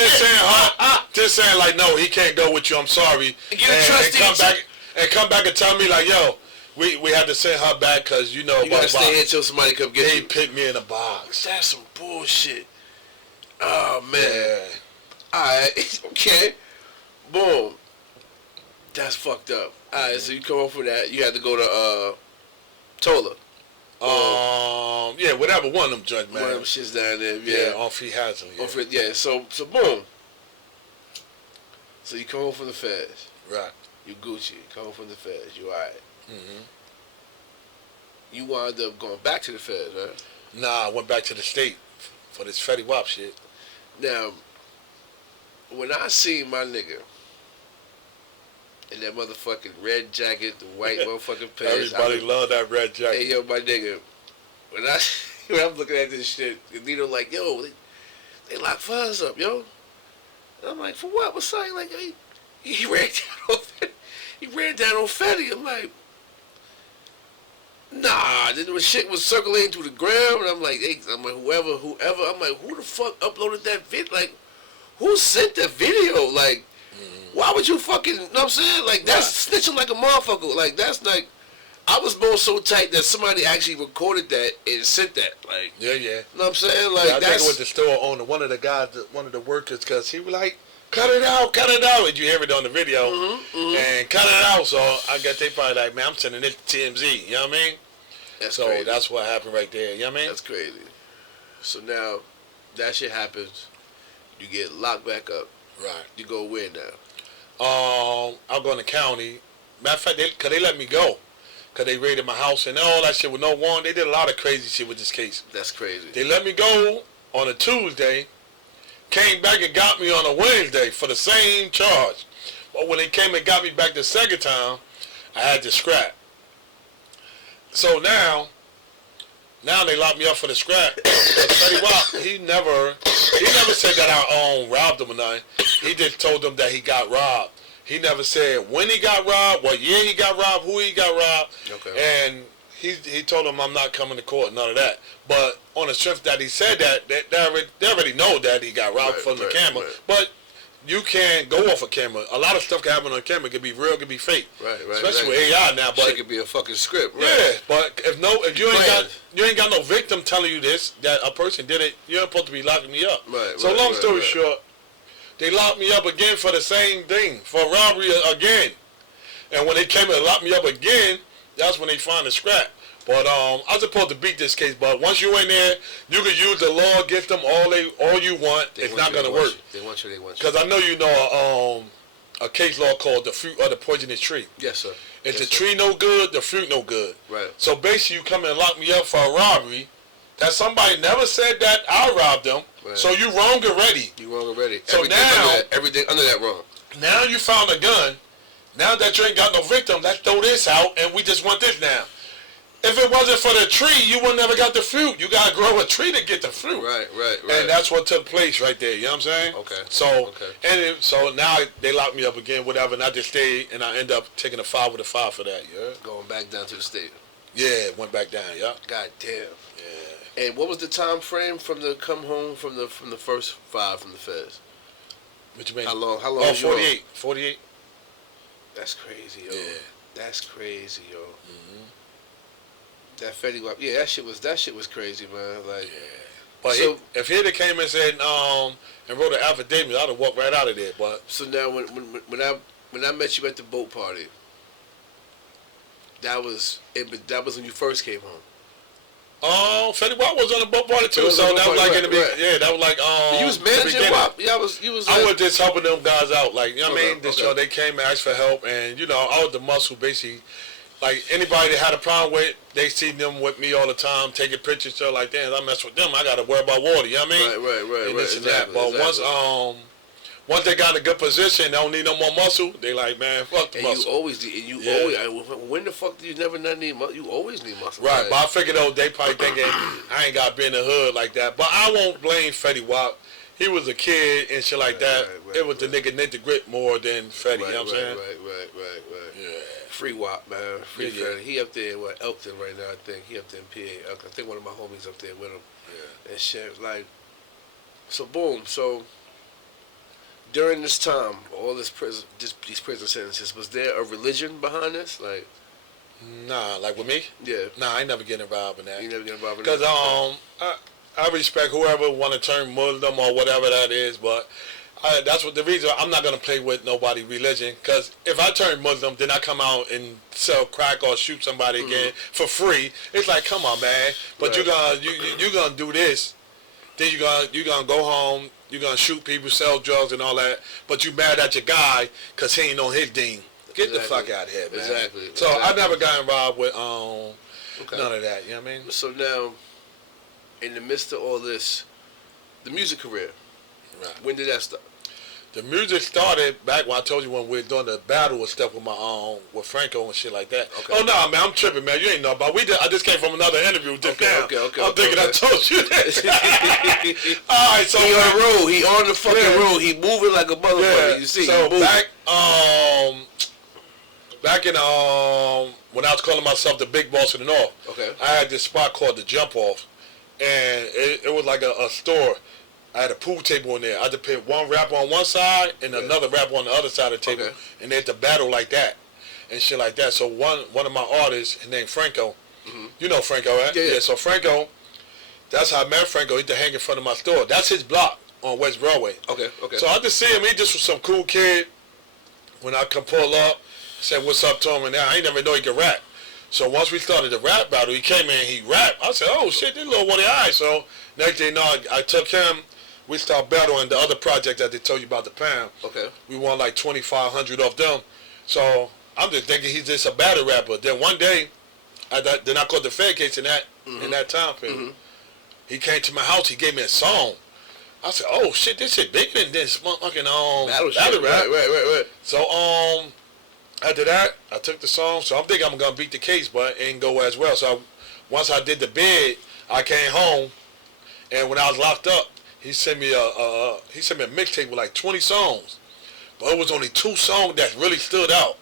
just saying like, no, he can't go with you. I'm sorry. And come back and tell me like, yo, we had to send her back because you gotta stay here until somebody come get you. They put me in a box. That's some bullshit. Oh man. Yeah. Alright. Okay. Boom. That's fucked up. Alright, so you come up with that. You had to go to Tola. Yeah, whatever one of them joints, man. One of them shits down there, on Free Hazard. Yeah. So boom. So you come home from the feds. Right. You Gucci. Come home from the feds. You alright. You wound up going back to the feds, right? Nah, I went back to the state for this Fetty Wap shit. Now, when I see my nigga in that motherfucking red jacket, the white motherfucking pants. Everybody love that red jacket. Hey, yo, my nigga. When I'm looking at this shit, Nino like, yo, they locked Fuzz up, yo. And I'm like, for what? What's up? Like, yo, he ran down on Fetty. I'm like, Nah, then when shit was circulating through the ground, and I'm like, whoever, I'm like, who the fuck uploaded that vid? Like, who sent that video? Like, why would you fucking, you know what I'm saying? Like, that's snitching like a motherfucker. Like, that's like, I was more so tight that somebody actually recorded that and sent that. Like, yeah. You know what I'm saying? Like, I think it was the store owner, one of the guys, one of the workers, because he was like, cut it out. And you hear it on the video, and cut it out. So I guess they probably like, man, I'm sending it to TMZ. You know what I mean? That's so crazy. that's what happened right there. You know what I mean? That's crazy. So now, that shit happens. You get locked back up. Right. You go where now? I'll go in the county. Matter of fact, because they let me go. Because they raided my house and all that shit with no warrant. They did a lot of crazy shit with this case. That's crazy. They let me go on a Tuesday. Came back and got me on a Wednesday for the same charge. But when they came and got me back the second time, I had to scrap. So now they locked me up for the scrap. But Fetty Wap, he never said that I robbed him or nothing. He just told them that he got robbed. He never said when he got robbed, what year he got robbed, who he got robbed. Okay. And he told them I'm not coming to court, none of that. But on the strength that he said that, they already know that he got robbed from the camera. Right. But you can't go off a camera. A lot of stuff can happen on camera. It could be real, it could be fake. Right. Especially with AI now. But it could be a fucking script. Right. Yeah, but if you ain't got no victim telling you this, that a person did it, you're supposed to be locking me up. Right. So long story short, they locked me up again for the same thing, for robbery again. And when they came and locked me up again, that's when they found the scrap. But I was supposed to beat this case, but once you in there, you can use the law against them all you want. It's not gonna work. They want you. Because I know you know a case law called the fruit of the poisonous tree. Yes, sir. If the tree no good, the fruit no good. Right. So basically, you come and lock me up for a robbery that somebody never said that I robbed them. Right. So you wrong already. You wrong already. So Everything under that wrong. Now you found a gun. Now that you ain't got no victim, let's throw this out and we just want this now. If it wasn't for the tree, you would never got the fruit. You gotta grow a tree to get the fruit. Right. And that's what took place right there. You know what I'm saying? Okay. So now they locked me up again, whatever, and I just stayed, and I end up taking a 5 with a 5 for that. Yeah. Going back down to the state. Yeah, went back down. Yeah. God damn. Yeah. And what was the time frame from the come home from the first 5 from the feds? What you mean? How long? Oh, 48. 48. That's crazy, yo. Yeah. That's crazy, yo. That Fetty Wap, yeah, that shit was crazy, man. Like, but so, if he'd have came and said and wrote an affidavit, I'd have walked right out of there. But so now when I met you at the boat party, that was when you first came home. Fetty Wap was on the boat party too, so that was like in the beginning. Yeah, that was like you was managing Wap. Yeah, you was. I was just helping them guys out, like you know what I mean. So they came and asked for help, and you know I was the muscle basically. Like anybody that had a problem with, they see them with me all the time, taking pictures, stuff like that. And I mess with them, I gotta worry about water. You know what I mean? Right. And this and that. But once they got in a good position, they don't need no more muscle. They like, man, fuck the muscle. Always, when the fuck do you never not need muscle? You always need muscle. Right. But I figured though they probably thinking I ain't gotta be in the hood like that. But I won't blame Fetty Wap. He was a kid and shit like that. It was the nigga Nick the Grit more than Fetty. You know what I'm saying? Right. Yeah. Free Wap, man. Free Fetty. He up there in Elkton right now, I think. He up there in PA. I think one of my homies up there with him. Yeah. And shit. Like, so boom. So, during this time, all these prison sentences, was there a religion behind this? Like, nah, like with me? Yeah. Nah, I ain't never get involved in that. You never get involved in that? Because, I respect whoever want to turn Muslim or whatever that is, but that's what the reason I'm not gonna play with nobody religion. Because if I turn Muslim, then I come out and sell crack or shoot somebody again for free. It's like, come on, man. But you gonna do this, then you gonna go home. You gonna shoot people, sell drugs and all that. But you mad at your guy because he ain't on his deen. Get the fuck out of here, man. Exactly. So I never got involved with none of that. You know what I mean? So now, in the midst of all this, the music career. Right. When did that start? The music started back when I told you when we were doing the battle and stuff with my with Franco and shit like that. Okay. Oh no, man, I'm tripping, man. You ain't know about. I just came from another interview just now. Okay. I'm thinking I told you that. All right, so he on the road. He on the fucking road. He moving like a motherfucker. You see? So back Back in when I was calling myself the big boss of the North, I had this spot called the Jump Off, and it was like a store. I had a pool table in there. I had to put one rapper on one side and another rapper on the other side of the table, and they had to battle like that and shit like that. So one of my artists, his name Franco, you know Franco, right? Yeah. So Franco, that's how I met Franco. He used to hang in front of my store. That's his block on West Broadway. Okay. So I just see him. He just was some cool kid. When I come pull up, said what's up to him, and I ain't never know he could rap. So once we started the rap battle, he came in and he rapped. I said, oh shit, this little one of eyes. So next thing you know, I took him. We started battling the other project that they told you about, the Pound. We won like 2,500 off them. So I'm just thinking he's just a battle rapper. Then one day, then I caught the Fed case in that time period. He came to my house. He gave me a song. I said, oh shit, this shit bigger than this motherfucking battle rap. Right. So after that, I took the song. So I'm thinking I'm gonna beat the case, but it didn't go as well. So once I did the bid, I came home, and when I was locked up, he sent me a mixtape with like 20 songs, but it was only 2 songs that really stood out,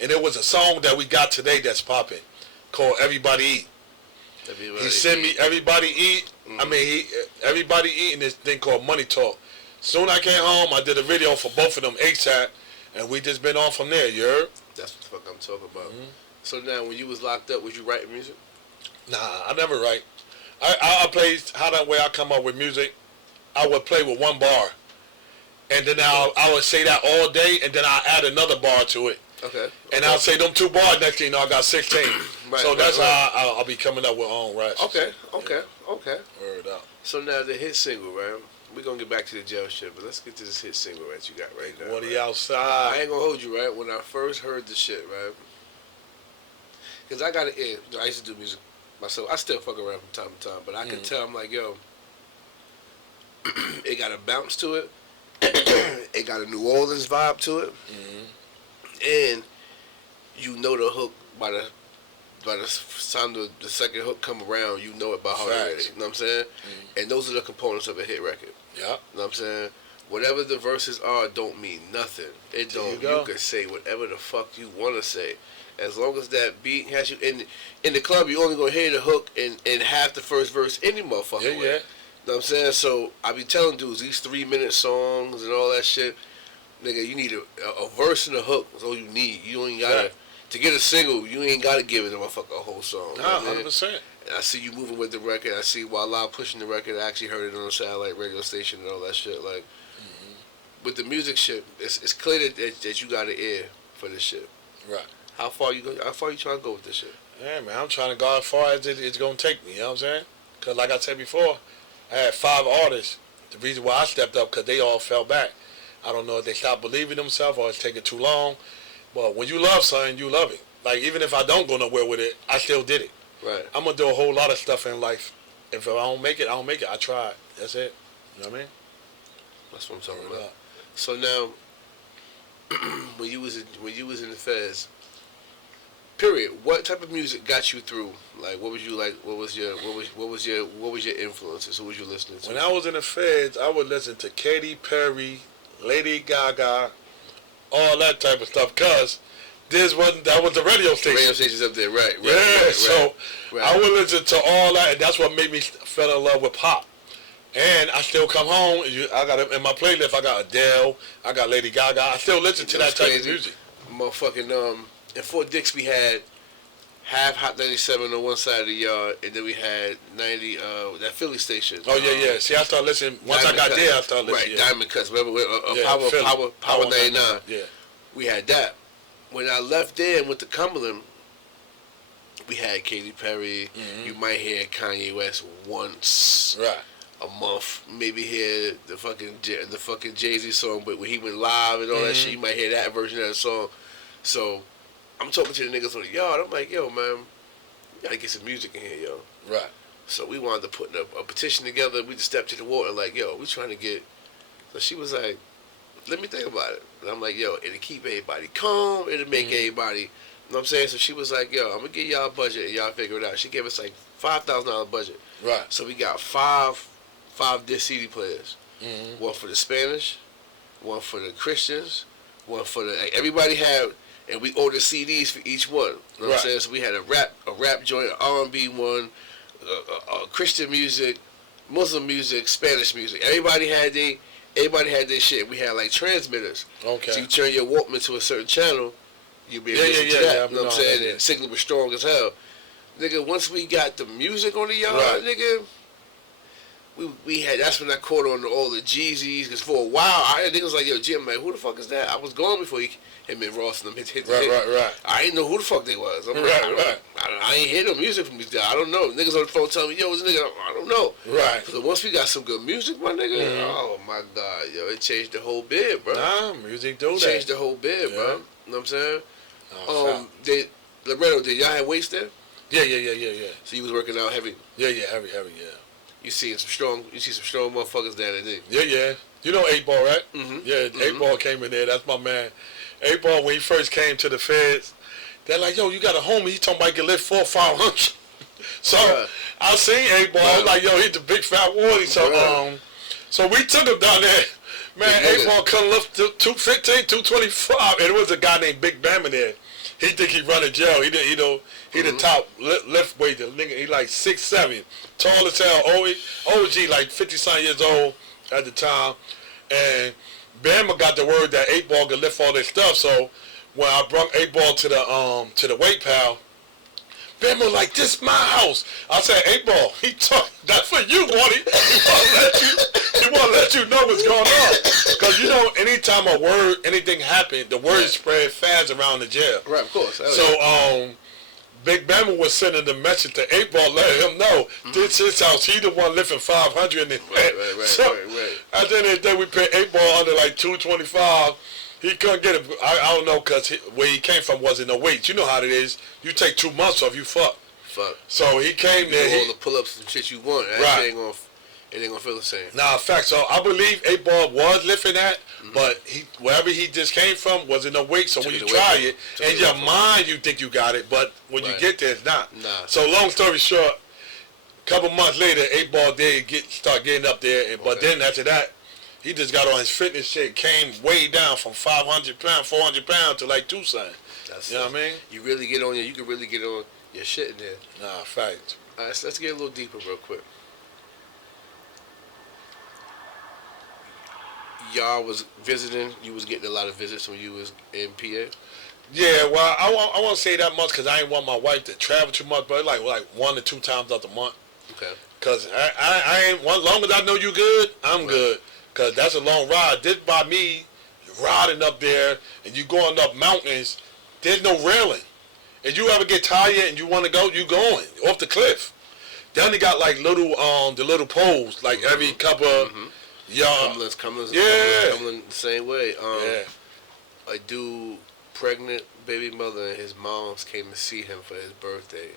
and it was a song that we got today that's popping, called "Everybody Eat." He sent me "Everybody Eat." I mean, everybody eating this thing called Money Talk. Soon I came home, I did a video for both of them ASAP, and we just been on from there. You heard? That's what the fuck I'm talking about. So now, when you was locked up, was you writing music? Nah, I never write. I play how that way I come up with music. I would play with one bar, and then I would say that all day, and then I add another bar to it. And I'll say them 2 bars. Next thing you know, I got 16. So that's how I'll be coming up with own raps. Okay. Word up. So now the hit single, right? We're gonna get back to the jail shit, but let's get to this hit single that you got right now. What are you outside? I ain't gonna hold you, right? When I first heard the shit, right? Because I got an ear. I used to do music myself. I still fuck around from time to time, but I can tell, I'm like, yo, it got a bounce to it. It got a New Orleans vibe to it. And you know the hook by the time the second hook come around, you know it by heart already. You know what I'm saying? And those are the components of a hit record. Yeah. You know what I'm saying? Whatever the verses are don't mean nothing. It don't. You can say whatever the fuck you want to say, as long as that beat has you in the club. You only gonna hear the hook in half the first verse any motherfucker way. You know what I'm saying? So I be telling dudes these 3-minute songs and all that shit. Nigga, you need a verse and a hook. That's all you need. You ain't gotta to get a single. You ain't gotta give it a motherfucker a whole song. Nah, 100%. And I see you moving with the record. I see Walla pushing the record. I actually heard it on a satellite radio station and all that shit. Like, with the music shit, it's clear that you got an ear for this shit. Right. How far you trying to go with this shit? Yeah, man, I'm trying to go as far as it's gonna take me. You know what I'm saying? Cause like I said before, I had 5 artists. The reason why I stepped up, cause they all fell back. I don't know if they stopped believing themselves or it's taking too long. But when you love something, you love it. Like, even if I don't go nowhere with it, I still did it. Right. I'm going to do a whole lot of stuff in life. If I don't make it, I don't make it. I tried. That's it. You know what I mean? That's what I'm talking about. So now, when you was in the Feds, period, what type of music got you through? Like, what was you like? What was your influences? Who was you listening to? When I was in the Feds, I would listen to Katy Perry, Lady Gaga, all that type of stuff. Cause that was the radio station. The radio station's up there, right? So I would listen to all that, and that's what made me fell in love with pop. And I still come home. I got in my playlist. I got Adele. I got Lady Gaga. I still listen to that type of music. Motherfucking in Fort Dix we had half Hot 97 on one side of the yard, and then we had 90 that Philly station. Oh yeah. See, I started listening once I got there. I started listening. Right, Diamond Cuts. Remember, Power 99. Yeah, we had that. When I left there and went to Cumberland, we had Katy Perry. You might hear Kanye West once a month. Maybe hear the fucking Jay-Z song, but when he went live and all that shit, you might hear that version of the song. So I'm talking to the niggas on the yard. I'm like, yo, man, you gotta get some music in here, yo. Right. So we wound up putting a petition together. We just stepped to the water like, yo, we trying to get. So she was like, let me think about it. And I'm like, yo, it'll keep everybody calm. It'll make everybody, you know what I'm saying? So she was like, yo, I'm going to give y'all a budget and y'all figure it out. She gave us like $5,000 budget. Right. So we got five disc CD players. One for the Spanish, one for the Christians, one for the, like, everybody had, and we ordered CDs for each one. You know what I'm saying? So we had a rap joint, an R&B one, Christian music, Muslim music, Spanish music. Everybody had their shit. We had like transmitters. Okay. So you turn your Walkman to a certain channel, you'd be able to listen to that. You know what I'm saying? And the signal was strong as hell. Nigga, once we got the music on the yard, nigga, we had, that's when I caught on to all the Jeezys, because for a while, niggas was like, yo, Jim, like, who the fuck is that? I was gone before him and Ross and them hit. Right. I didn't know who the fuck they was. I'm like, I ain't hear no music from these guys. I don't know. Niggas on the phone telling me, yo, this nigga, I don't know. Right. So once we got some good music, my nigga, oh my God, yo, it changed the whole bid, bro. Nah, music do that. Changed the whole bid, bro. You know what I'm saying? Loretto, did y'all have weights there? Yeah. So you was working out heavy? Yeah, heavy, yeah. You see some strong motherfuckers down there, didn't you? Yeah. You know 8 Ball, right? Mm-hmm. Yeah, 8 Ball came in there. That's my man. 8 Ball, when he first came to the feds, they're like, yo, you got a homie. He talking about he can lift 400 or 500. So I seen 8 Ball. I was like, yo, he's the big fat warrior. So we took him down there. Man, 8 Ball couldn't lift 215, 225, and it was a guy named Big Bam in there. He think he run a jail. He the top lift weight. The nigga, he like 6'7", tall as hell. OG, like 50-something years old at the time. And Bama got the word that 8 Ball could lift all this stuff. So when I brought 8 Ball to the weight pal, Bama like, this my house. I said, 8 Ball, he talk that for you, Wardy. He want to let you know what's going on. Because, you know, anytime anything happened, the word spread fast around the jail. Right, of course. So, Big Bama was sending the message to 8 Ball, letting him know this is his house. He the one lifting 500 in the Right. At the end of the day, we paid 8 Ball under like 225. He couldn't get it. I don't know, because where he came from wasn't no weight. You know how it is. You take 2 months off, you fuck. So he came there. All the pull-ups and shit you want. It ain't gonna feel the same. Nah, fact. So I believe 8 Ball was lifting that, but wherever he just came from wasn't no weight. So when you try it, in your mind you think you got it, but when you get there, it's not. Nah. So long story short, a couple months later, 8 Ball did start getting up there, but then after that, he just got on his fitness shit, came way down from 500 pounds, 400 pounds to like 2 something. You know what I mean? You can really get on your shit in there. Nah, fact. All right, so let's get a little deeper real quick. Y'all was visiting. You was getting a lot of visits when you was in PA. Yeah, well, I won't say that much because I ain't want my wife to travel too much, but like 1 to 2 times out the month. Okay. Because I ain't, long as I know you good, I'm good. Because that's a long ride. This by me, riding up there, and you going up mountains, there's no railing. If you ever get tired and you want to go, you going off the cliff. They only got like the little poles, like every couple of Cumberland's Cumberland the same way. A dude, pregnant baby mother and his moms came to see him for his birthday,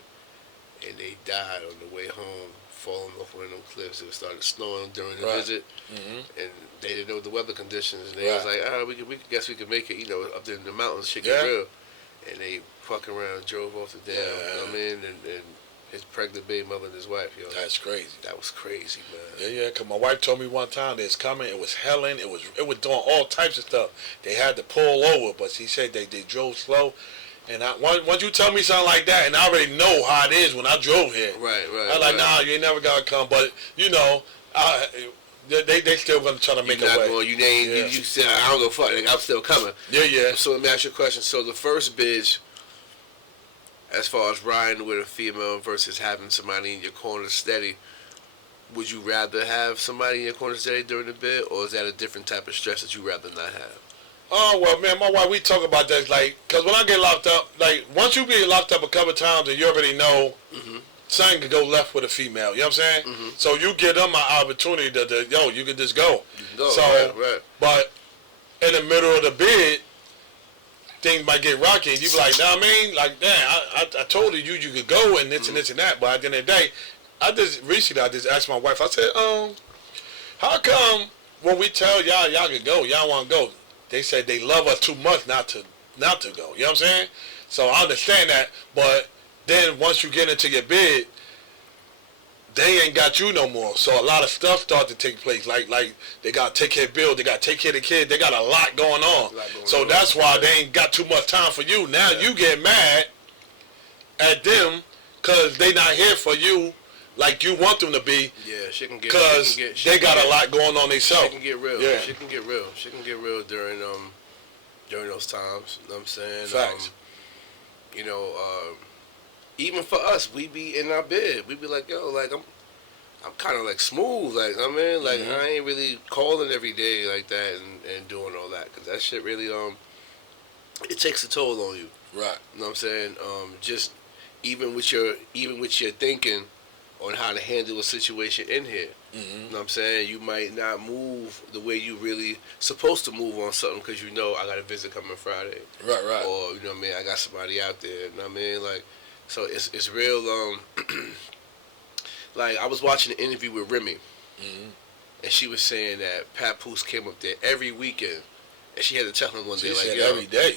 and they died on the way home, falling off one of them cliffs. It started snowing during the visit, and they didn't know the weather conditions. And they was like, we guess we could make it, you know, up there in the mountains, shit get real. And they fucking around, drove off the dam, you know what I mean? And his pregnant baby mother and his wife, yo. That's crazy. That was crazy, man. Yeah, because my wife told me one time it's coming, it was helling, it was doing all types of stuff. They had to pull over, but she said they drove slow. And once you tell me something like that, and I already know how it is when I drove here. Right. I was like, nah, you ain't never got to come. But, you know, they still going to try to make a way. You said, I don't go fuck, I'm still coming. Yeah. So let me ask you a question. So the first bitch, as far as riding with a female versus having somebody in your corner steady, would you rather have somebody in your corner steady during the bid, or is that a different type of stress that you rather not have? Oh, well, man, my wife, we talk about that, like, because when I get locked up, like, once you get locked up a couple times and you already know something could go left with a female, you know what I'm saying? So you give them an opportunity to you can just go. You can go, so, right. But in the middle of the bid, things might get rocky, and you be like, nah, I mean, like, damn, I told you could go and this and this and that, but at the end of the day, I just asked my wife, I said, how come when we tell y'all can go, y'all want to go? They said they love us too much not to go. You know what I'm saying? So I understand that, but then once you get into your bid, they ain't got you no more. So a lot of stuff start to take place. Like they got to take care of Bill. They got to take care of the kids. They got a lot going on. So that's why they ain't got too much time for you. Now you get mad at them because they not here for you like you want them to be. Yeah, shit can get. Because they got a lot going on themselves. Shit can get real. Yeah. Shit can get real. Shit can get real during those times. You know what I'm saying? Facts. You know, even for us, we be in our bed. We be like, yo, like I'm kind of like smooth, like I mean, like I ain't really calling every day like that and doing all that because that shit really it takes a toll on you. Right. You know what I'm saying? Just even with your thinking on how to handle a situation in here. You know what I'm saying? You might not move the way you really supposed to move on something because you know I got a visit coming Friday. Right. Or, you know what I mean, I got somebody out there, you know what I mean? Like, so it's real, like, I was watching an interview with Remy, and she was saying that Papoose came up there every weekend, and she had to tell him one day, She like, said yo. every day.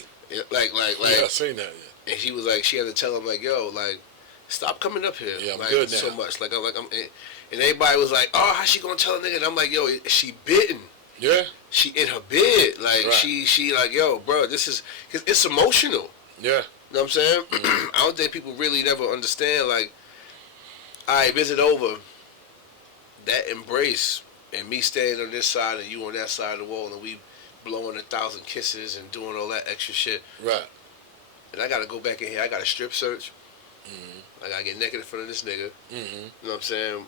Like. Yeah, I seen that, yeah. And she was like, she had to tell him, like, yo, like, stop coming up here. Yeah, I'm like, good now. so much. Like, and everybody was like, oh, how she gonna tell a nigga? And I'm like, yo, she bitten. Yeah. She in her bed. Like, right. she like, yo, bro, this is, cause it's emotional. Yeah. You know what I'm saying? I don't think people really never understand, like, all right, visit over. That embrace and me standing on this side and you on that side of the wall and we blowing 1,000 kisses and doing all that extra shit. Right. And I gotta go back in here. I gotta strip search. I gotta get naked in front of this nigga. You know what I'm saying?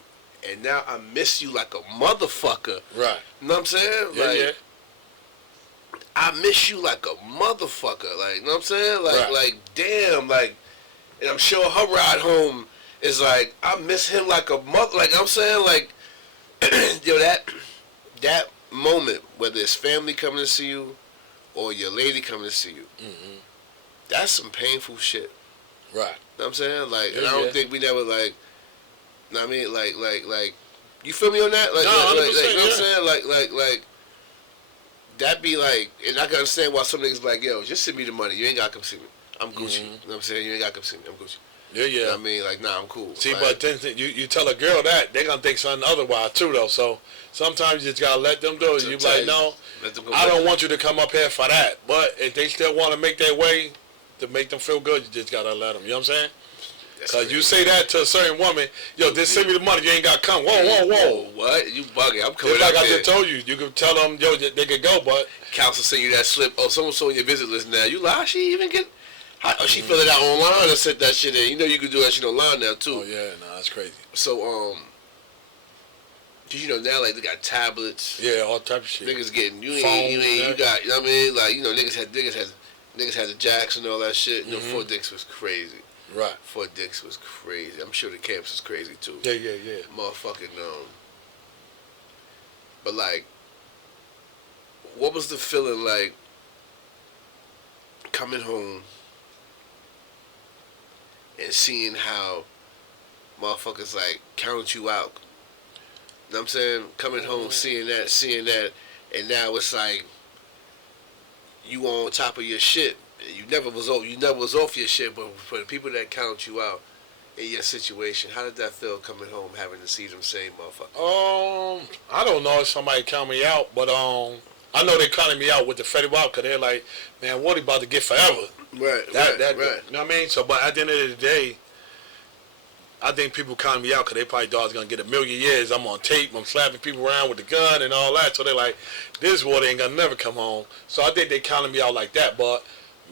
And now I miss you like a motherfucker. Right. You know what I'm saying? Yeah, like, yeah. I miss you like a motherfucker. Like, you know what I'm saying? Like, right. like, damn, like, and I'm sure her ride home is like, I miss him like a mother. Like, I'm saying, like, yo, that moment, whether it's family coming to see you or your lady coming to see you, that's some painful shit. Right. You know what I'm saying? Like, yeah, and I don't think we never, like, you know what I mean? Like, you feel me on that? Like, no, like, 100%, you know what I'm yeah. saying? Like, that be like, and I can understand why some niggas be like, yo, just send me the money. You ain't got to come see me. I'm Gucci. You know what I'm saying? You ain't got to come see me. I'm Gucci. Yeah, yeah. You know what I mean? Like, nah, I'm cool. See, like, but then you tell a girl that, they're going to think something otherwise, too, though. So sometimes you just got to let them do it. You be like, no, I don't want you to come up here for that. But if they still want to make their way to make them feel good, you just got to let them. You know what I'm saying? Because you say that to a certain woman, yo, just send me the money, you ain't got to come. Whoa. What? You bugging. I'm coming just like up I there. just told you. You can tell them, yo, they can go, but... Council send you that slip. Oh, someone's on your visit list now. You like, how she even get... How she fill it out online and set that shit in. You know you can do that shit online now, too. Oh, yeah. Nah, that's crazy. So, cause you know now, like, they got tablets. Yeah, all type of shit. Niggas getting... You Phones, got... You know what I mean? Like, you know, niggas had the jacks and all that shit. You know, 4 Dicks was crazy. Right. 4 Dicks was crazy. I'm sure the camps was crazy, too. Yeah. Motherfucking, But, like, what was the feeling like coming home and seeing how motherfuckers, like, count you out? You know what I'm saying? Coming home, seeing that, and now it's like you on top of your shit. You never was off your shit, but for the people that count you out in your situation, how did that feel coming home having to see them same motherfuckers? I don't know if somebody count me out, but I know they counted me out with the Fetty Wap because they're like, man, what he about to get forever? Right. You know what I mean? So, but at the end of the day, I think people counted me out because they probably thought I was going to get 1,000,000 years. I'm on tape. I'm slapping people around with the gun and all that. So they're like, this water ain't going to never come home. So I think they counted me out like that. But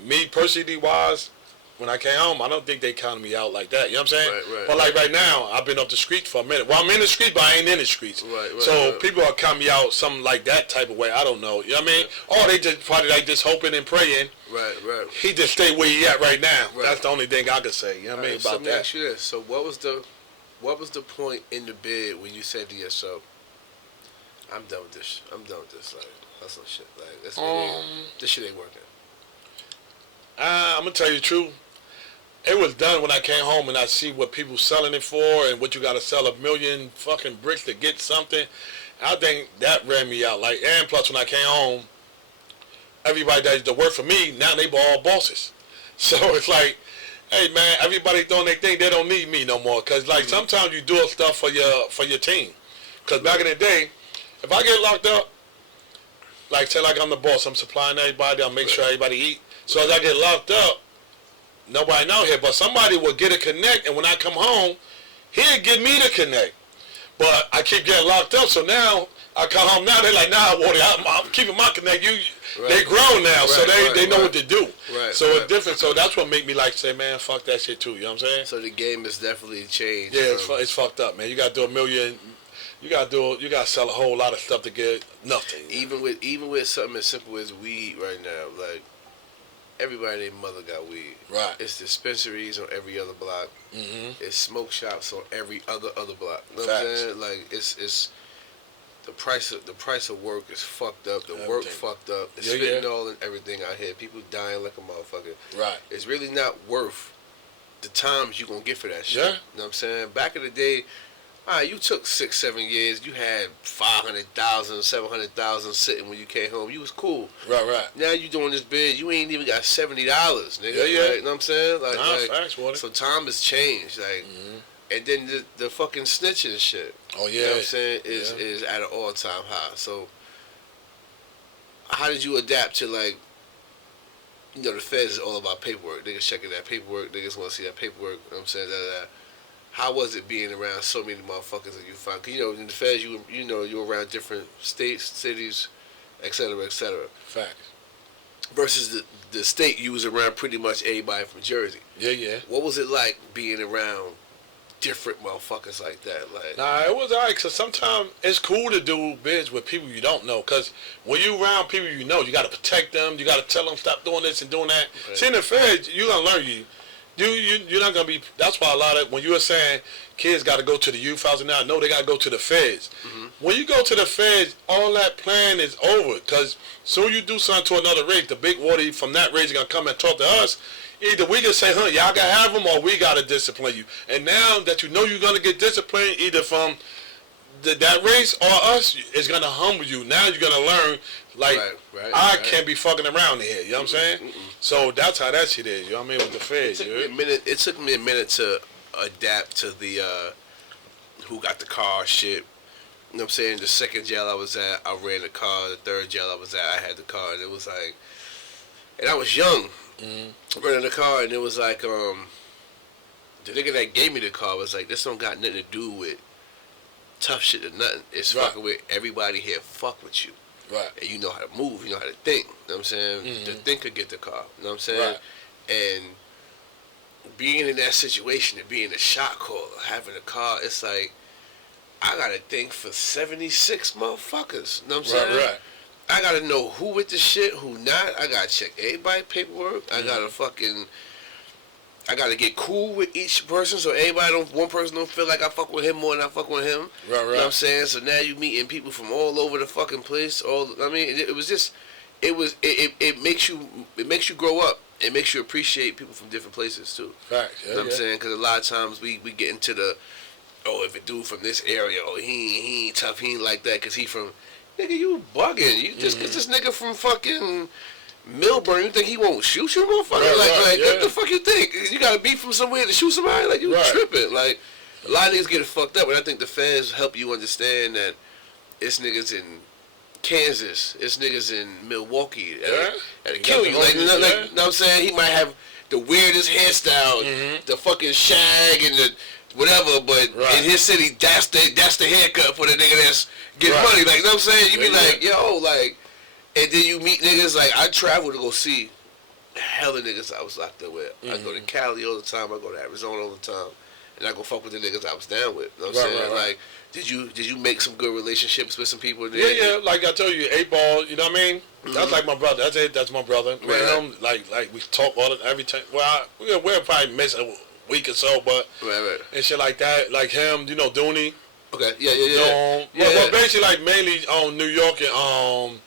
me personally wise, when I came home, I don't think they counted me out like that. You know what I'm saying? Right. But like right now, I've been up the streets for a minute. Well, I'm in the streets, but I ain't in the streets. So people are counting me out something like that type of way. I don't know. You know what I mean? Or they just probably like just hoping and praying. Right. He just stay where he at right now. Right. That's the only thing I can say. You know what I mean about so let me that? ask you this. So what was the point in the bed when you said to yourself, I'm done with this. Like, that's no shit. Like, this shit ain't working. I'm going to tell you the truth. It was done when I came home and I see what people selling it for and what you got to sell 1,000,000 fucking bricks to get something. I think that ran me out. Like, and plus when I came home, everybody that used to work for me, now they all bosses. So it's like, hey man, everybody doing their thing. They don't need me no more. Cause like sometimes you do stuff for your team. Cause back in the day, if I get locked up, like say like I'm the boss, I'm supplying everybody. I'll make sure everybody eat. So as I get locked up, nobody know here, but somebody will get a connect, and when I come home, he'll give me the connect. But I keep getting locked up, so now I come home now. They're like, nah, Wardy, I'm keeping my connect. They grown now, so they know what to do. So it's different. So that's what make me like say, man, fuck that shit too. You know what I'm saying? So the game has definitely changed. Yeah, it's fucked up, man. You got to do $1 million. You got to sell a whole lot of stuff to get nothing. Even with something as simple as weed right now, like everybody and their mother got weed. Right. It's dispensaries on every other block. It's smoke shops on every other block. You know what I'm saying? Like it's the price of work is fucked up. The work fucked up. It's fentanyl and everything out here. People dying like a motherfucker. Right. It's really not worth the times you gonna get for that shit. Yeah. You know what I'm saying? Back in the day, you took 6-7 years. You had 500,000, 700,000 sitting when you came home. You was cool. Right. Now you doing this bid. You ain't even got $70, nigga. Yeah. Like, you know what I'm saying? Like, facts, Wardy. so time has changed. Like, and then the fucking snitching and shit. Oh yeah. You know what I'm saying? Is at an all-time high. So how did you adapt to, like, you know, the feds is all about paperwork. Niggas checking that paperwork. Niggas want to see that paperwork. You know what I'm saying? How was it being around so many motherfuckers that you found? Cause, you know, in the feds, you're around different states, cities, et cetera, et cetera. Facts. Versus the state you was around pretty much everybody from Jersey. Yeah. What was it like being around different motherfuckers like that? Like, nah, it was alright. Cause sometimes it's cool to do bids with people you don't know. Cause when you around people you know, you gotta protect them. You gotta tell them stop doing this and doing that. Right. See, in the feds, you gonna learn You're not gonna be. That's why a lot of when you were saying kids got to go to the youth house now, no, they got to go to the feds. When you go to the feds, all that plan is over. Cause soon you do something to another race, the big Wardy from that race is gonna come and talk to us. Either we can say, y'all gotta have them, or we gotta discipline you. And now that you know you're gonna get disciplined, either from that race or us, is gonna humble you. Now you're gonna learn. Like, I can't be fucking around here, you know what I'm saying? So that's how that shit is, you know what I mean, with the feds. It took me a minute to adapt to the who got the car shit. You know what I'm saying? The second jail I was at, I ran the car. The third jail I was at, I had the car. And it was like, and I was young, running the car, and it was like, the nigga that gave me the car was like, this don't got nothing to do with tough shit or nothing. It's fucking with everybody here fuck with you. Right. And you know how to move, you know how to think. You know what I'm saying? The thinker get the car. You know what I'm saying? Right. And being in that situation and being a shot caller, having a car, it's like, I gotta think for 76 motherfuckers. You know what I'm saying? Right. I gotta know who with the shit, who not. I gotta check everybody's paperwork. I gotta get cool with each person so one person don't feel like I fuck with him more than I fuck with him. Right. You know what I'm saying? So now you meeting people from all over the fucking place. It makes you grow up. It makes you appreciate people from different places too. Facts. You know what I'm saying? Because a lot of times we get into the, if a dude from this area, he ain't tough, he ain't like that because he from, nigga, you bugging. You just get this nigga from fucking Milburn, you think he won't shoot you, motherfucker? What the fuck you think? You gotta be from somewhere to shoot somebody? Like, you tripping. Like, a lot of niggas get fucked up, and I think the feds help you understand that it's niggas in Kansas, it's niggas in Milwaukee that'll kill you. Like, you know what I'm saying? He might have the weirdest hairstyle, the fucking shag and the whatever, but in his city, that's the haircut for the nigga that's getting money. Like, you know what I'm saying? You be like, yo, like, and then you meet niggas, like, I travel to go see hella niggas I was locked up with. I go to Cali all the time, I go to Arizona all the time, and I go fuck with the niggas I was down with. You know what I'm saying? Like, did you make some good relationships with some people there? Yeah, like I told you, 8-Ball, you know what I mean? That's like my brother. That's it. That's my brother. Man, like we talk every time. Well, we'll probably miss a week or so, but and shit like that. Like him, you know, Dooney. Okay, yeah. Well, basically, like mainly on New York and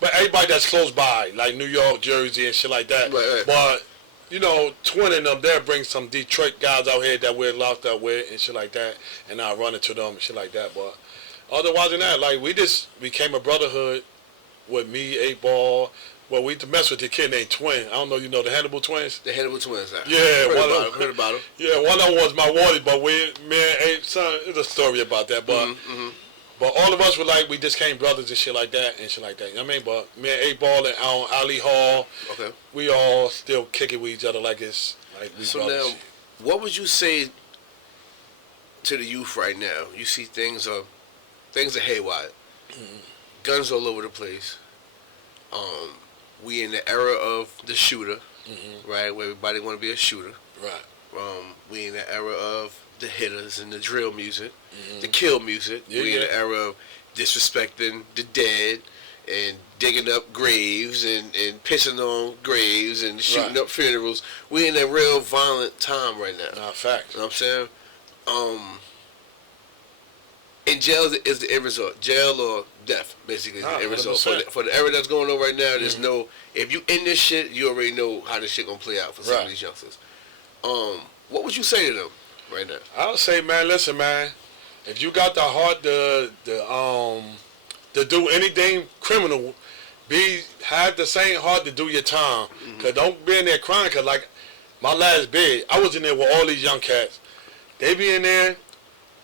but everybody that's close by, like New York, Jersey, and shit like that. Right. But you know, Twin and them there bring some Detroit guys out here that we're locked up with and shit like that, and I run into them and shit like that. But otherwise than that, like we just became a brotherhood with me, 8-Ball, Well, we used to mess with the kid named Twin. I don't know, you know the Hannibal twins? The Hannibal twins. Yeah, heard about them. Yeah, one of them was my Wally, but me and Abe, son, there's a story about that. But but all of us were like, we just came brothers and shit like that. You know what I mean? But me and Abe Ball and Ali Hall, we all still kick it with each other like it's like we so brothers. Now, what would you say to the youth right now? You see things are haywire. Guns all over the place. We in the era of the shooter, right? Where everybody want to be a shooter. Right. We in the era of the hitters and the drill music, the kill music. We in the era of disrespecting the dead and digging up graves and pissing on graves and shooting up funerals. We in a real violent time right now. Nah, facts. You know what I'm saying? In jail is the end result. Jail or death, basically, is the end result. For the era that's going on right now, there's no... If you in this shit, you already know how this shit gonna play out for some of these youngsters. What would you say to them right now? I would say, man, listen, man. If you got the heart to do anything criminal, have the same heart to do your time. Cause don't be in there crying. Cause like my last bid, I was in there with all these young cats. They be in there.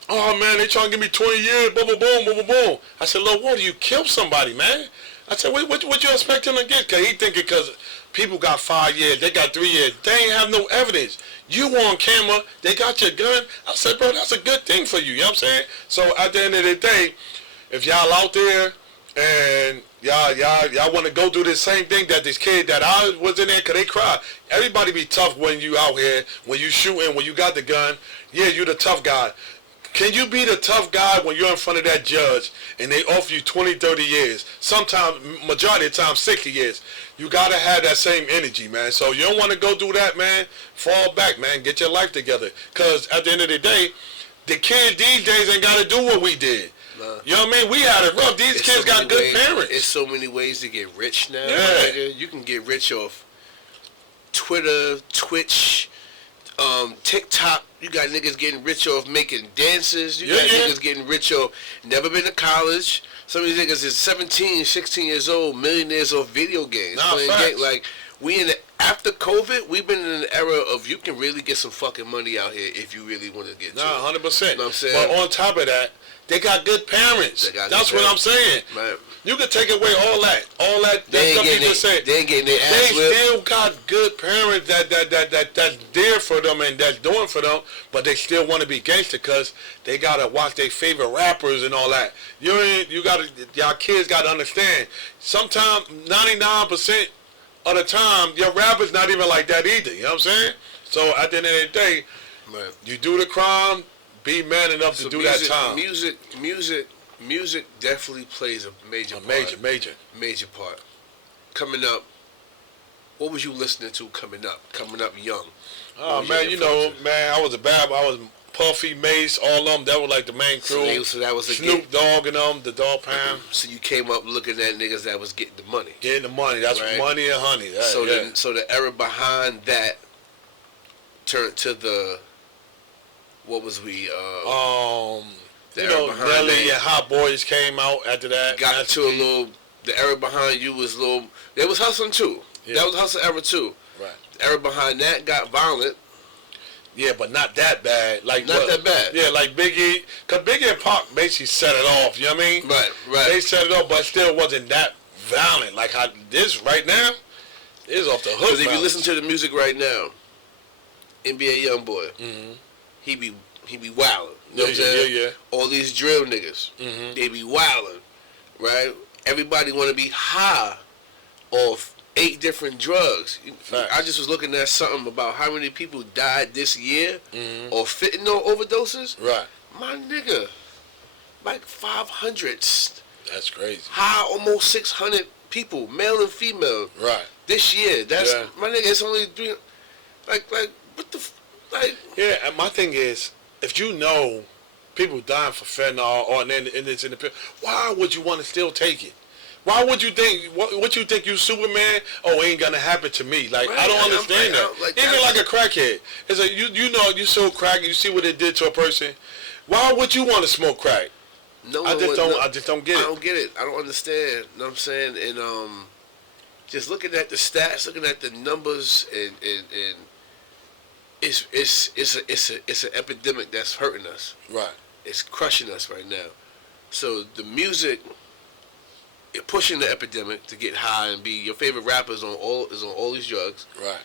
Oh man, they trying to give me 20 years. Boom, boom, boom, boom, boom, boom. I said, look, what? You killed somebody, man. I said, what you expect him to get? Cause he thinking because people got 5 years, they got 3 years. They ain't have no evidence. You on camera, they got your gun. I said, bro, that's a good thing for you. You know what I'm saying? So at the end of the day, if y'all out there and y'all want to go do the same thing that this kid that I was in there, cause they cry. Everybody be tough when you out here, when you shooting, when you got the gun. Yeah, you the tough guy. Can you be the tough guy when you're in front of that judge and they offer you 20, 30 years? Sometimes, majority of the time, 60 years. You got to have that same energy, man. So you don't want to go do that, man. Fall back, man. Get your life together. Because at the end of the day, the kids these days ain't got to do what we did. You know what I mean? We had it rough. These kids got good parents. There's so many ways to get rich now. Yeah. You can get rich off Twitter, Twitch, TikTok. You got niggas getting rich off making dances. You got niggas getting rich off never been to college. Some of these niggas is 17, 16 years old, millionaires off video games. Playing games. Like, we in the, after COVID, we've been in an era of you can really get some fucking money out here if you really want to get to it. 100%. You know what I'm saying? But on top of that, they got good parents. That's what I'm saying. Right. You can take away all that stuff you just said. They ain't getting their ass They whipped. still got good parents that's there for them and that's doing for them, but they still want to be gangster because they gotta watch their favorite rappers and all that. Y'all kids gotta understand. Sometimes 99% of the time, your rapper's not even like that either. You know what I'm saying? So at the end of the day, you do the crime, be man enough to do that time. Music definitely plays a major part. Coming up, what was you listening to coming up young? Oh man, you know, man, I was Puffy, Mace, all of them. That was like the main crew. So that was Snoop Dogg and them, the Dog Pound. So you came up looking at niggas that was getting the money. Getting the money. That's money and honey. So the era behind that turned to the what was we? Nelly and Hot Boys came out after that. Got to a little. The era behind you was a little. They was hustling too. Yeah. That was hustle era too. Right. The era behind that got violent. Yeah, but not that bad. Like not that bad. Yeah, like Biggie, cause Biggie and Pac basically set it off. You know what I mean? Right. They set it off, but still wasn't that violent. Like how this right now is off the hook. Because if you listen to the music right now, NBA YoungBoy, he be wildin'. You know what I'm saying? Yeah. All these drill niggas, they be wildin', right? Everybody want to be high off 8 different drugs. I just was looking at something about how many people died this year of fentanyl overdoses. Right. My nigga, like 500. That's crazy. High almost 600 people, male and female. Right. This year. That's my nigga. It's only 3. Like what the like. Yeah, and my thing is, if you know people dying for fentanyl and it's in the pill, why would you want to still take it? Why would you think? What you think? You Superman? Oh, it ain't gonna happen to me. Like I don't understand that. Even like a crackhead, it's like you know you sold crack and you see what it did to a person. Why would you want to smoke crack? I just don't get it. I don't get it. I don't understand. You know what I'm saying? And just looking at the stats, looking at the numbers, and it's an epidemic that's hurting us. Right. It's crushing us right now. So the music is pushing the epidemic to get high and be your favorite rapper is on all these drugs. Right.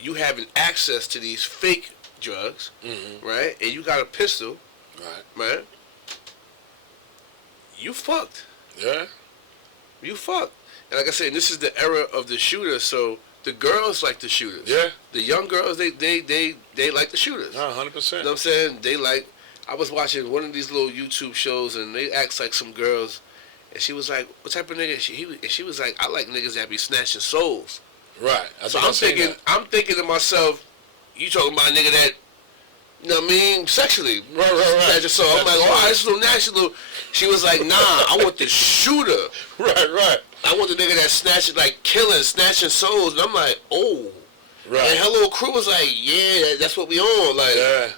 You having access to these fake drugs, right? And you got a pistol, right? You fucked. Yeah. You fucked. And like I said, this is the era of the shooter, so the girls like the shooters. Yeah. The young girls, they like the shooters. 100%. You know what I'm saying? I was watching one of these little YouTube shows, and they asked like some girls, and she was like, what type of nigga? She was like, I like niggas that be snatching souls. Right. So I'm thinking to myself, you talking about a nigga that, you know what I mean, sexually. Right. So I'm like, oh, this little national. She was like, nah, I want the shooter. Right. I want the nigga that snatching, like killing, snatching souls. And I'm like, oh. Right. And her little crew was like, yeah, that's what we on. Like, yeah.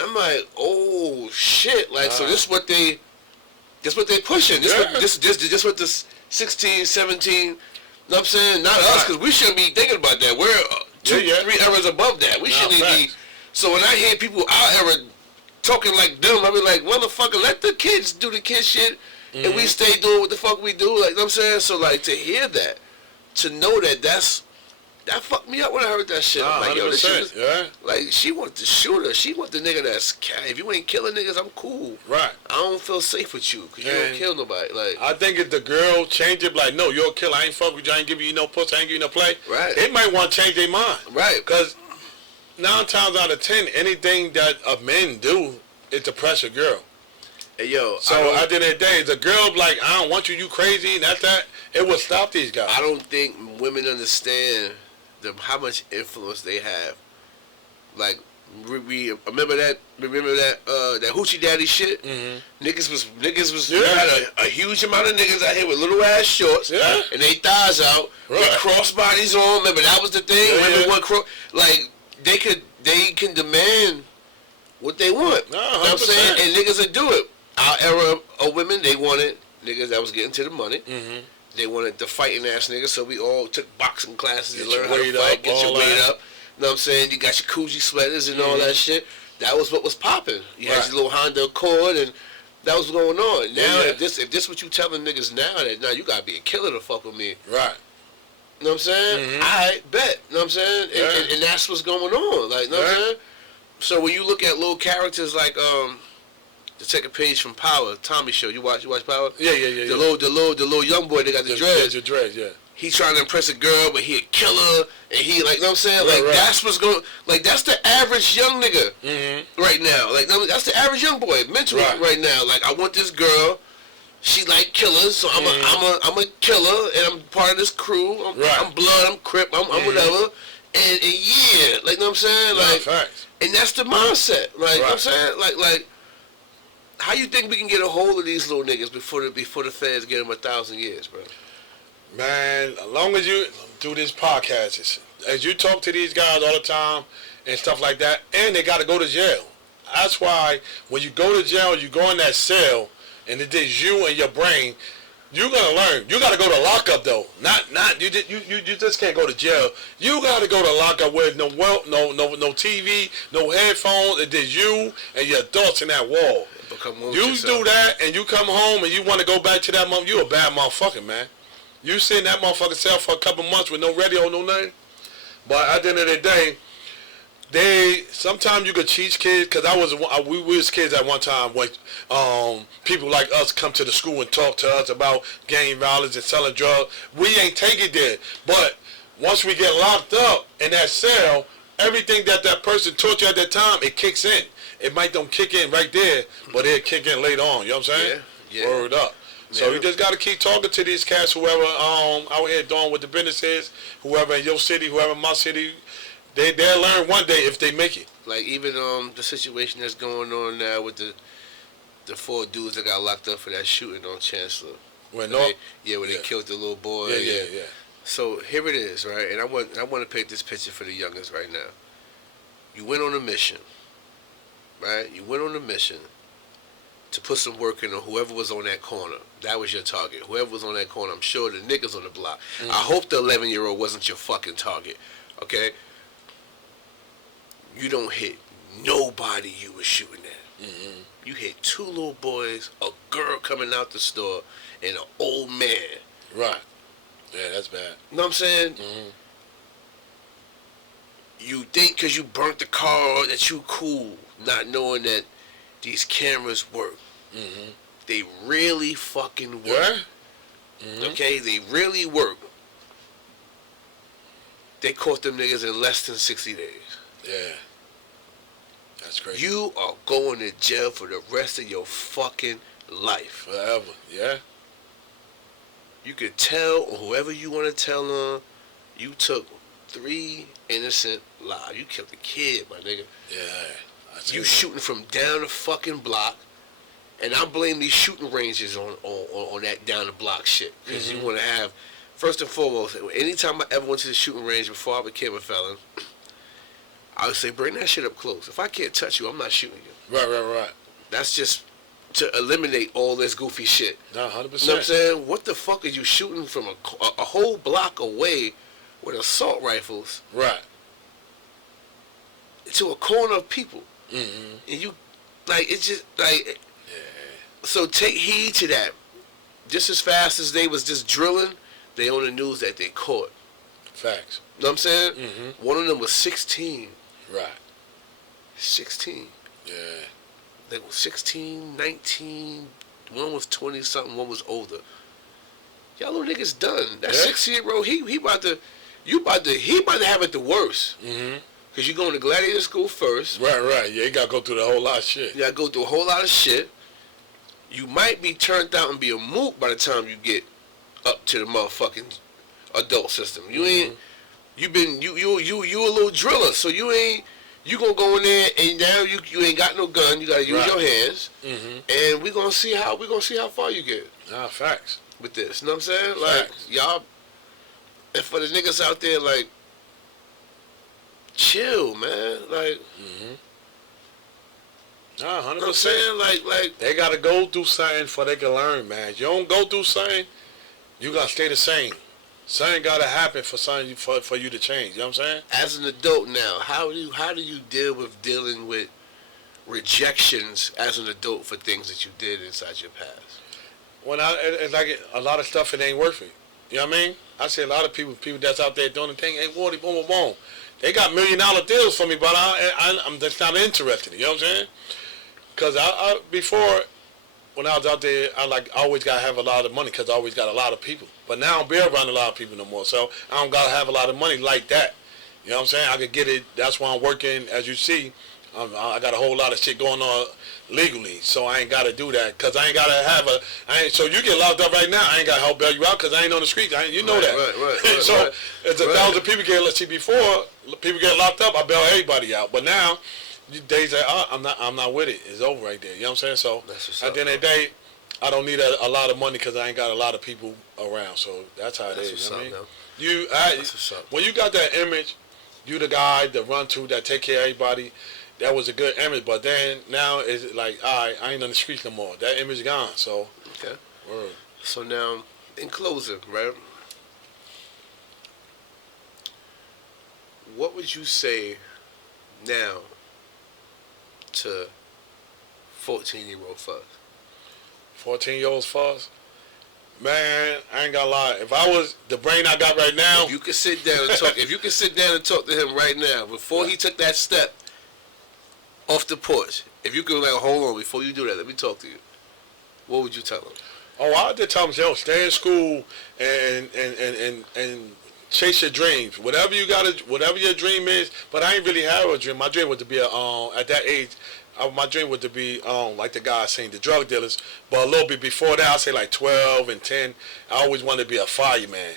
I'm like, oh shit. Like, so this what they pushing. This what the 16, 17. You know what I'm saying? Not us, because we shouldn't be thinking about that. We're 2-3 eras above that. We shouldn't be. So when I hear people our era talking like them, I be like, motherfucker, let the kids do the kid shit, and we stay doing what the fuck we do. Like, you know what I'm saying? So like to hear that, to know that fucked me up when I heard that shit. I'm like, yo, this shit is, like, she want the shooter. She want the nigga that's, if you ain't killing niggas, I'm cool. Right. I don't feel safe with you because you don't kill nobody. Like, I think if the girl change it, like, no, you're a killer. I ain't fuck with you. I ain't give you no pussy. I ain't give you no play. Right. They might want to change their mind. Right. Because 9 times out of 10, anything that a man do is to press a girl. Hey, yo. So at the end of the day, the girl like, I don't want you. You crazy. And that's that. It will stop these guys. I don't think women understand how much influence they have. Like, we remember that hoochie daddy shit. Niggas was you had a huge amount of niggas out here with little ass shorts and they thighs out with crossbodies on. Remember that was the thing. Remember what like they can demand what they want. You know what I'm saying? And niggas would do it. Our era of women, they wanted niggas that was getting to the money. They wanted the fighting ass niggas, so we all took boxing classes to learn how to fight, get your weight up. You know what I'm saying? You got your Coogee sweaters and all that shit. That was what was popping. You had your little Honda Accord, and that was going on. Now, if this what you telling niggas now, that now you gotta be a killer to fuck with me. Right. You know what I'm saying? I bet. You know what I'm saying? And that's what's going on. Like, you know what I'm saying? So when you look at little characters like to take a page from Power, Tommy show. You watch Power? Yeah. The little young boy, they got the dreads. The dreads, yeah. He trying to impress a girl, but he a killer, and he like, you know what I'm saying? Like that's what's going. Like that's the average young nigga right now. Like that's the average young boy mentally right now. Like I want this girl. She like killers, so I'm a killer, and I'm part of this crew. I'm blood. I'm Crip. I'm whatever. And yeah, like you know what I'm saying? Like, and that's the mindset. Like you know what I'm saying? Like. How you think we can get a hold of these little niggas before the feds get them 1,000 years, bro? Man, as long as you do this podcast, as you talk to these guys all the time and stuff like that, and they got to go to jail. That's why when you go to jail, you go in that cell, and it is you and your brain. You're gonna learn. You got to go to lockup though. Not you just can't go to jail. You got to go to lockup where no TV, no headphones. It is you and your thoughts in that wall. You do that and you come home and you want to go back to that you a bad motherfucker, man. You sit in that motherfucking cell for a couple months with no radio, no nothing. But at the end of the day, sometimes you could teach kids, because we was kids at one time when people like us come to the school and talk to us about gang violence and selling drugs. We ain't take it there. But once we get locked up in that cell, everything that person taught you at that time, it kicks in. It might don't kick in right there, but it'll kick in later on. You know what I'm saying? Yeah. Word up. So you just got to keep talking to these cats, whoever out here doing what the business is, whoever in your city, whoever in my city, they'll learn one day if they make it. Like even the situation that's going on now with the 4 dudes that got locked up for that shooting on Chancellor. When they killed the little boy. Yeah. So here it is, right? And I want to paint this picture for the youngest right now. You went on a mission, right? You went on a mission to put some work in on whoever was on that corner. That was your target. Whoever was on that corner, I'm sure the niggas on the block. I hope the 11-year-old wasn't your fucking target, okay? You don't hit nobody you was shooting at. You hit 2 little boys, a girl coming out the store, and an old man. Right. Yeah, that's bad. You know what I'm saying? You think because you burnt the car that you cool, not knowing that these cameras work. They really fucking work. Okay? They really work. They caught them niggas in less than 60 days. Yeah. That's crazy. You are going to jail for the rest of your fucking life. Forever. Yeah. You could tell whoever you want to tell on, you took 3 innocent lives. You killed a kid, my nigga. Yeah. You shooting from down the fucking block, and I blame these shooting ranges on that down the block shit. Because you want to have, first and foremost, anytime I ever went to the shooting range before I became a felon, I would say, bring that shit up close. If I can't touch you, I'm not shooting you. Right. That's just to eliminate all this goofy shit. No, 100%. You know what I'm saying? What the fuck are you shooting from a whole block away with assault rifles? Right. To a corner of people. And you, like, it's just, like, so take heed to that. Just as fast as they was just drilling, they on the news that they caught. Facts. You know what I'm saying? One of them was 16. Right. 16. Yeah. They were 16, 19. One was 20-something. One was older. Y'all little niggas done. That 6-year-old, he about to have it the worst. Because you're going to gladiator school first. Right. Yeah, you got to go through the whole lot of shit. You got to go through a whole lot of shit. You might be turned out and be a moot by the time you get up to the motherfucking adult system. You ain't, you a little driller, so you gonna go in there and now you ain't got no gun. You gotta use your hands, and we gonna see how far you get. Facts. With this, you know what I'm saying? Like y'all, and for the niggas out there, like, chill, man. Like, 100%. You know what I'm saying? Like they gotta go through something before they can learn, man. If you don't go through something, you gotta stay the same. Something gotta happen for something for you to change. You know what I'm saying? As an adult now, how do you dealing with rejections as an adult for things that you did inside your past? When it's like a lot of stuff, it ain't worth it. You know what I mean? I see a lot of people that's out there doing the thing, ain't boom, boom, boom. They got $1 million deals for me, but I'm just not interested. You know what I'm saying? Because before, when I was out there, I always got to have a lot of money because I always got a lot of people. But now I don't be around a lot of people no more, so I don't got to have a lot of money like that. You know what I'm saying? I could get it. That's why I'm working, as you see. I got a whole lot of shit going on legally, so I ain't got to do that because I ain't got to have so you get locked up right now, I ain't got to help bail you out because I ain't on the streets. You know that. Right. So it's 1,000 people get, let's see, before people get locked up, I bail everybody out. But now, they say, I'm not with it. It's over right there. You know what I'm saying? So at the end of the day, I don't need a lot of money because I ain't got a lot of people around. So that's how it is. You know what I mean? When you got that image, you the guy that run to, that take care of everybody. That was a good image, but then now it's like, all right, I ain't on the streets no more. That image gone. So okay. Word. So now, in closing, right? What would you say now to 14-year-old Fuzz? 14-year-old Fuzz? Man, I ain't gonna lie. If I was the brain I got right now, if you could sit down and talk, to him right now before he took that step off the porch, if you could, like, hold on, before you do that, let me talk to you. What would you tell him? Oh, I did tell him, yo, stay in school and chase your dreams. Whatever your dream is. But I ain't really have a dream. My dream was to be at that age. My dream was to be like the guy saying the drug dealers. But a little bit before that, I'd say like 12 and 10. I always wanted to be a fireman.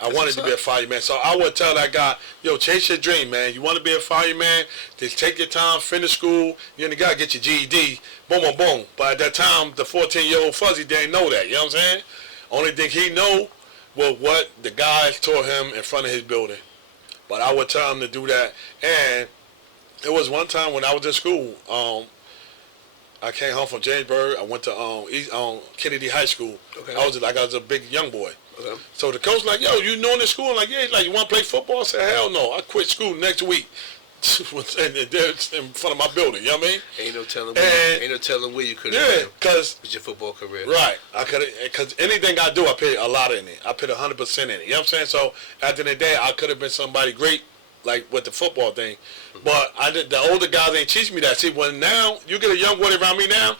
I wanted to be a fireman. So I would tell that guy, yo, chase your dream, man. You want to be a fireman? Just take your time, finish school. You ain't got to get your GED. Boom, boom, boom. But at that time, the 14-year-old Fuzzy didn't know that. You know what I'm saying? Only thing he knew was what the guys taught him in front of his building. But I would tell him to do that. And it was one time when I was in school, I came home from Jamesburg. I went to Kennedy High School. Okay. I was a big young boy. Okay. So the coach like, yo, you knowing this school? I'm like, yeah. He's like, you want to play football? I said, hell no. I quit school next week. And they're in front of my building. You know what I mean? Ain't no telling where you could have been. Because with your football career. Right. I could have, because anything I do, I put a lot in it. I put 100% in it. You know what I'm saying? So at the end of the day, I could have been somebody great, like with the football thing. But the older guys ain't teach me that. See, when now you get a young boy around me now,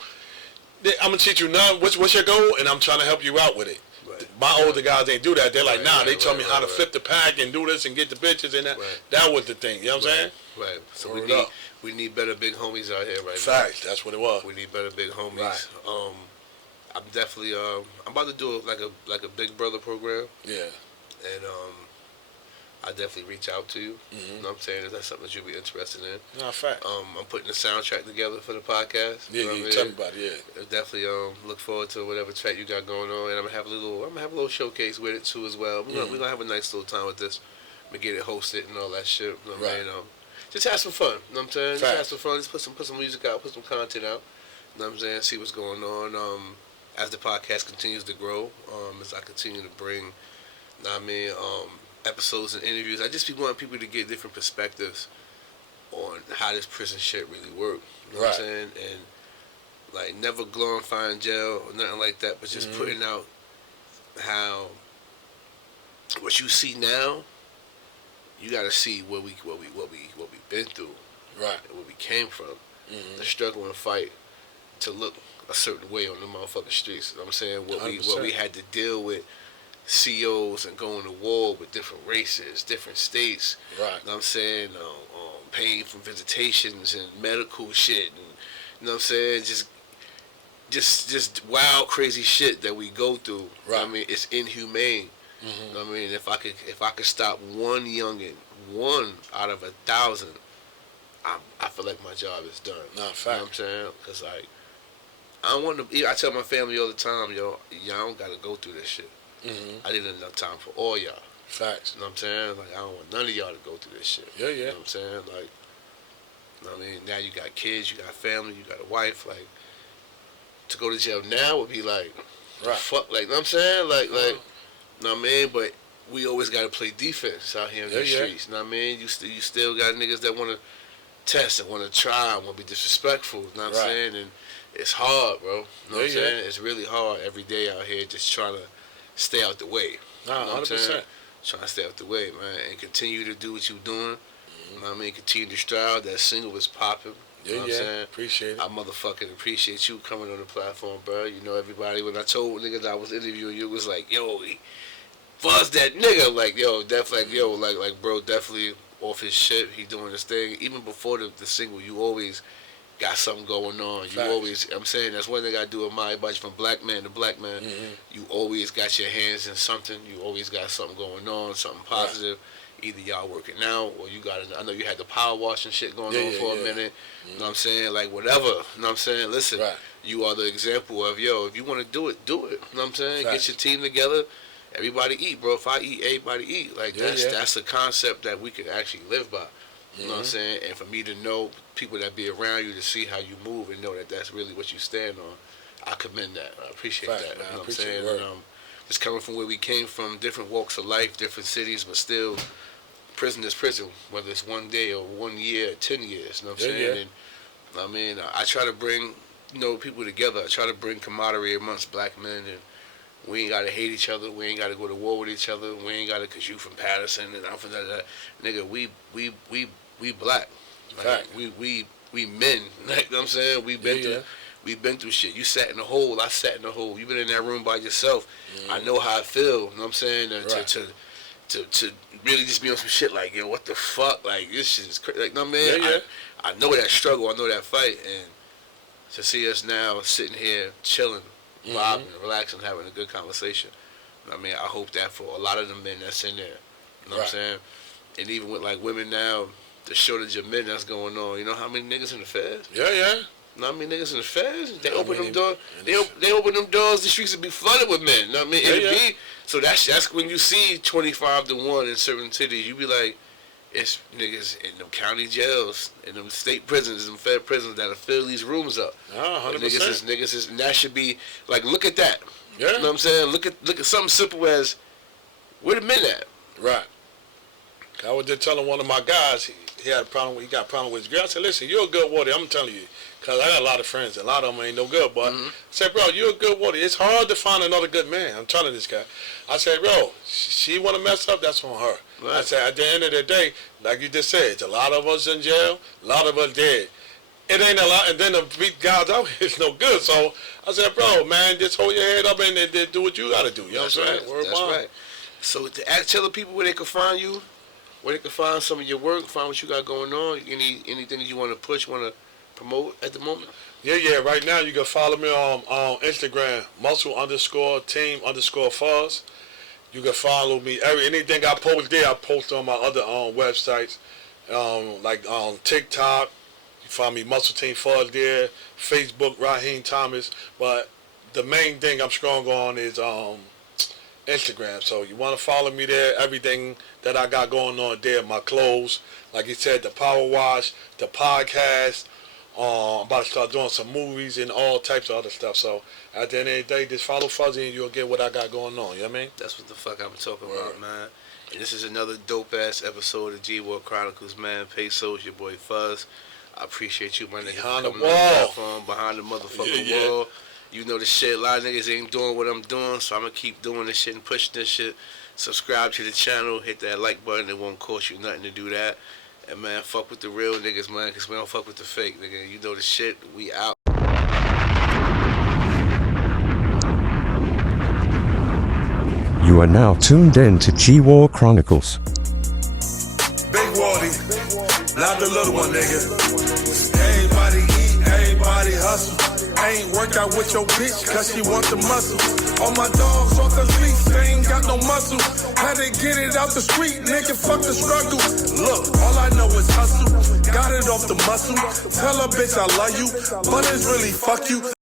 I'm gonna teach you now. What's your goal? And I'm trying to help you out with it. Right. My older guys ain't do that. They're like, they taught me how to flip the pack and do this and get the bitches and that. Right. That was the thing. You know what I'm saying? Right. So we need better big homies out here right now. Facts. That's what it was. We need better big homies. Right. I'm definitely I'm about to do like a Big Brother program. Yeah. And I definitely reach out to you. Mm-hmm. You know what I'm saying? Is that something that you'll be interested in? No, fact. I'm putting the soundtrack together for the podcast. Yeah, you tell me about it. Yeah. Definitely look forward to whatever track you got going on, and I'm gonna have a little showcase with it too as well. We're gonna have a nice little time with this. I'm gonna get it hosted and all that shit. You know what I mean? Just have some fun. You know what I'm saying? Just have some fun. Just put some music out, put some content out. You know what I'm saying? See what's going on. As the podcast continues to grow, as I continue to bring, you know what I mean, episodes and interviews, I just be wanting people to get different perspectives on how this prison shit really works. You know what I'm saying? And like never glorifying jail or nothing like that, but just putting out how what you see now, you gotta see what we been through. Right. And where we came from. The struggle and fight to look a certain way on the motherfucking streets. You know what I'm saying? What we had to deal with. COs and going to war with different races, different states. Right. You know what I'm saying? Paying for visitations and medical shit, and you know what I'm saying? Just wild, crazy shit that we go through. Right. I mean, it's inhumane. Mm-hmm. You know what I mean? If I could stop one youngin, 1 out of 1,000, I feel like my job is done. Nah, fact. You know what I'm saying? Because like, I tell my family all the time, y'all don't gotta go through this shit. I didn't have enough time for all y'all. Facts. You know what I'm saying? Like, I don't want none of y'all to go through this shit. Yeah. You know what I'm saying? Like, you know what I mean? Now you got kids, you got family, you got a wife. Like, to go to jail now would be like, fuck, like, you know what I'm saying? Like, you know what I mean? But we always got to play defense out here in the streets. You know what I mean? You still got niggas that want to test and want to try and want to be disrespectful. You know what I'm saying? And it's hard, bro. You know what I'm saying? It's really hard every day out here just trying to stay out the way. Nah, you know 100%. Trying to stay out the way, man, and continue to do what you're doing. You know what I mean? Continue to strive. That single was popping. You know what I'm saying? Appreciate it. I motherfucking appreciate you coming on the platform, bro. You know, everybody, when I told niggas I was interviewing you, was like, yo, Fuzz that nigga. Like, yo, definitely, like, bro, definitely off his shit. He doing his thing. Even before the single, you always got something going on. You always, I'm saying, that's one thing I do in my budget from black man to black man. You always got your hands in something. You always got something going on, something positive. Either y'all working out or you got, I know you had the power washing shit going on for a minute. You know what I'm saying? Like, whatever. You know what I'm saying? Listen, you are the example of, yo, if you want to do it, do it. You know what I'm saying? Get your team together. Everybody eat, bro. If I eat, everybody eat. Like, that's a concept that we can actually live by. You know what I'm saying? And for me to know people that be around you to see how you move and know that that's really what you stand on, I commend that. I appreciate that. Man, you know what I'm saying? And, just coming from where we came from, different walks of life, different cities, but still, prison is prison, whether it's 1 day or 1 year, 10 years. You know what I'm saying? And I mean, I try to bring, people together. I try to bring camaraderie amongst black men, and we ain't gotta hate each other. We ain't gotta go to war with each other. We ain't gotta, cause you from Paterson and I'm from that. Nigga, we black. Like, we men. Like, you know what I'm saying? We've been through shit. You sat in the hole. I sat in the hole. You been in that room by yourself. I know how I feel. You know what I'm saying? To really just be on some shit like, yo, what the fuck? Like, this shit is crazy. Like, you know what I mean? I know that struggle. I know that fight. And to see us now sitting here chilling, vibing, relaxing, having a good conversation. You know what I mean? I hope that for a lot of the men that's in there. You know what I'm saying? And even with, like, women now, the shortage of men that's going on. You know how many niggas in the feds? Yeah. You know how many niggas in the feds? They open them doors. They open them doors. The streets will be flooded with men. You know what I mean? So that's when you see 25 to 1 in certain cities. You be like, it's niggas in them county jails, in them state prisons, them federal prisons that'll fill these rooms up. 100%. Niggas is, and that should be like, look at that. Yeah. You know what I'm saying? Look at something simple as, where the men at? Right. I was just telling one of my guys, he got a problem with his girl. I said, listen, you're a good warrior, I'm telling you. Because I got a lot of friends, a lot of them ain't no good, but I said, bro, you're a good warrior. It's hard to find another good man. I'm telling this guy. I said, bro, she want to mess up, that's on her. Right. I said, at the end of the day, like you just said, it's a lot of us in jail, a lot of us dead. It ain't a lot, and then the beat guys out here is no good. So I said, bro, man, just hold your head up and do what you got to do. You know what I'm saying? That's right. So tell the people where they can find you, where they can find some of your work, find what you got going on, anything that you want to push, want to promote at the moment? Yeah. Right now, you can follow me on Instagram, Muscle_Team_Fuzz. You can follow me. Anything I post there, I post on my other websites, like on TikTok. You find me Muscle Team Fuzz there. Facebook, Raheem Thomas. But the main thing I'm strong on is Instagram. So you want to follow me there. Everything that I got going on there, my clothes, like you said, the power wash, the podcast. I'm about to start doing some movies and all types of other stuff. So at the end of the day, just follow Fuzzy and you'll get what I got going on. You know what I mean? That's what the fuck I'm talking about, man. And this is another dope ass episode of G War Chronicles, man. Pesos, your boy Fuzz. I appreciate you, my nigga. Behind the wall. Behind the motherfucking wall. You know the shit. A lot of niggas ain't doing what I'm doing, so I'm gonna keep doing this shit and pushing this shit. Subscribe to the channel, hit that like button. It won't cost you nothing to do that. And man, fuck with the real niggas, man, because we don't fuck with the fake, nigga. You know the shit. We out. You are now tuned in to G War Chronicles. Big Wardy, not the little one, nigga. Everybody eat, everybody hustle. I ain't work out with your bitch, cause she want the muscle. All my dogs off the leash, they ain't got no muscle. How they get it out the street, nigga, fuck the struggle. Look, all I know is hustle. Got it off the muscle. Tell a bitch I love you, but it's really fuck you.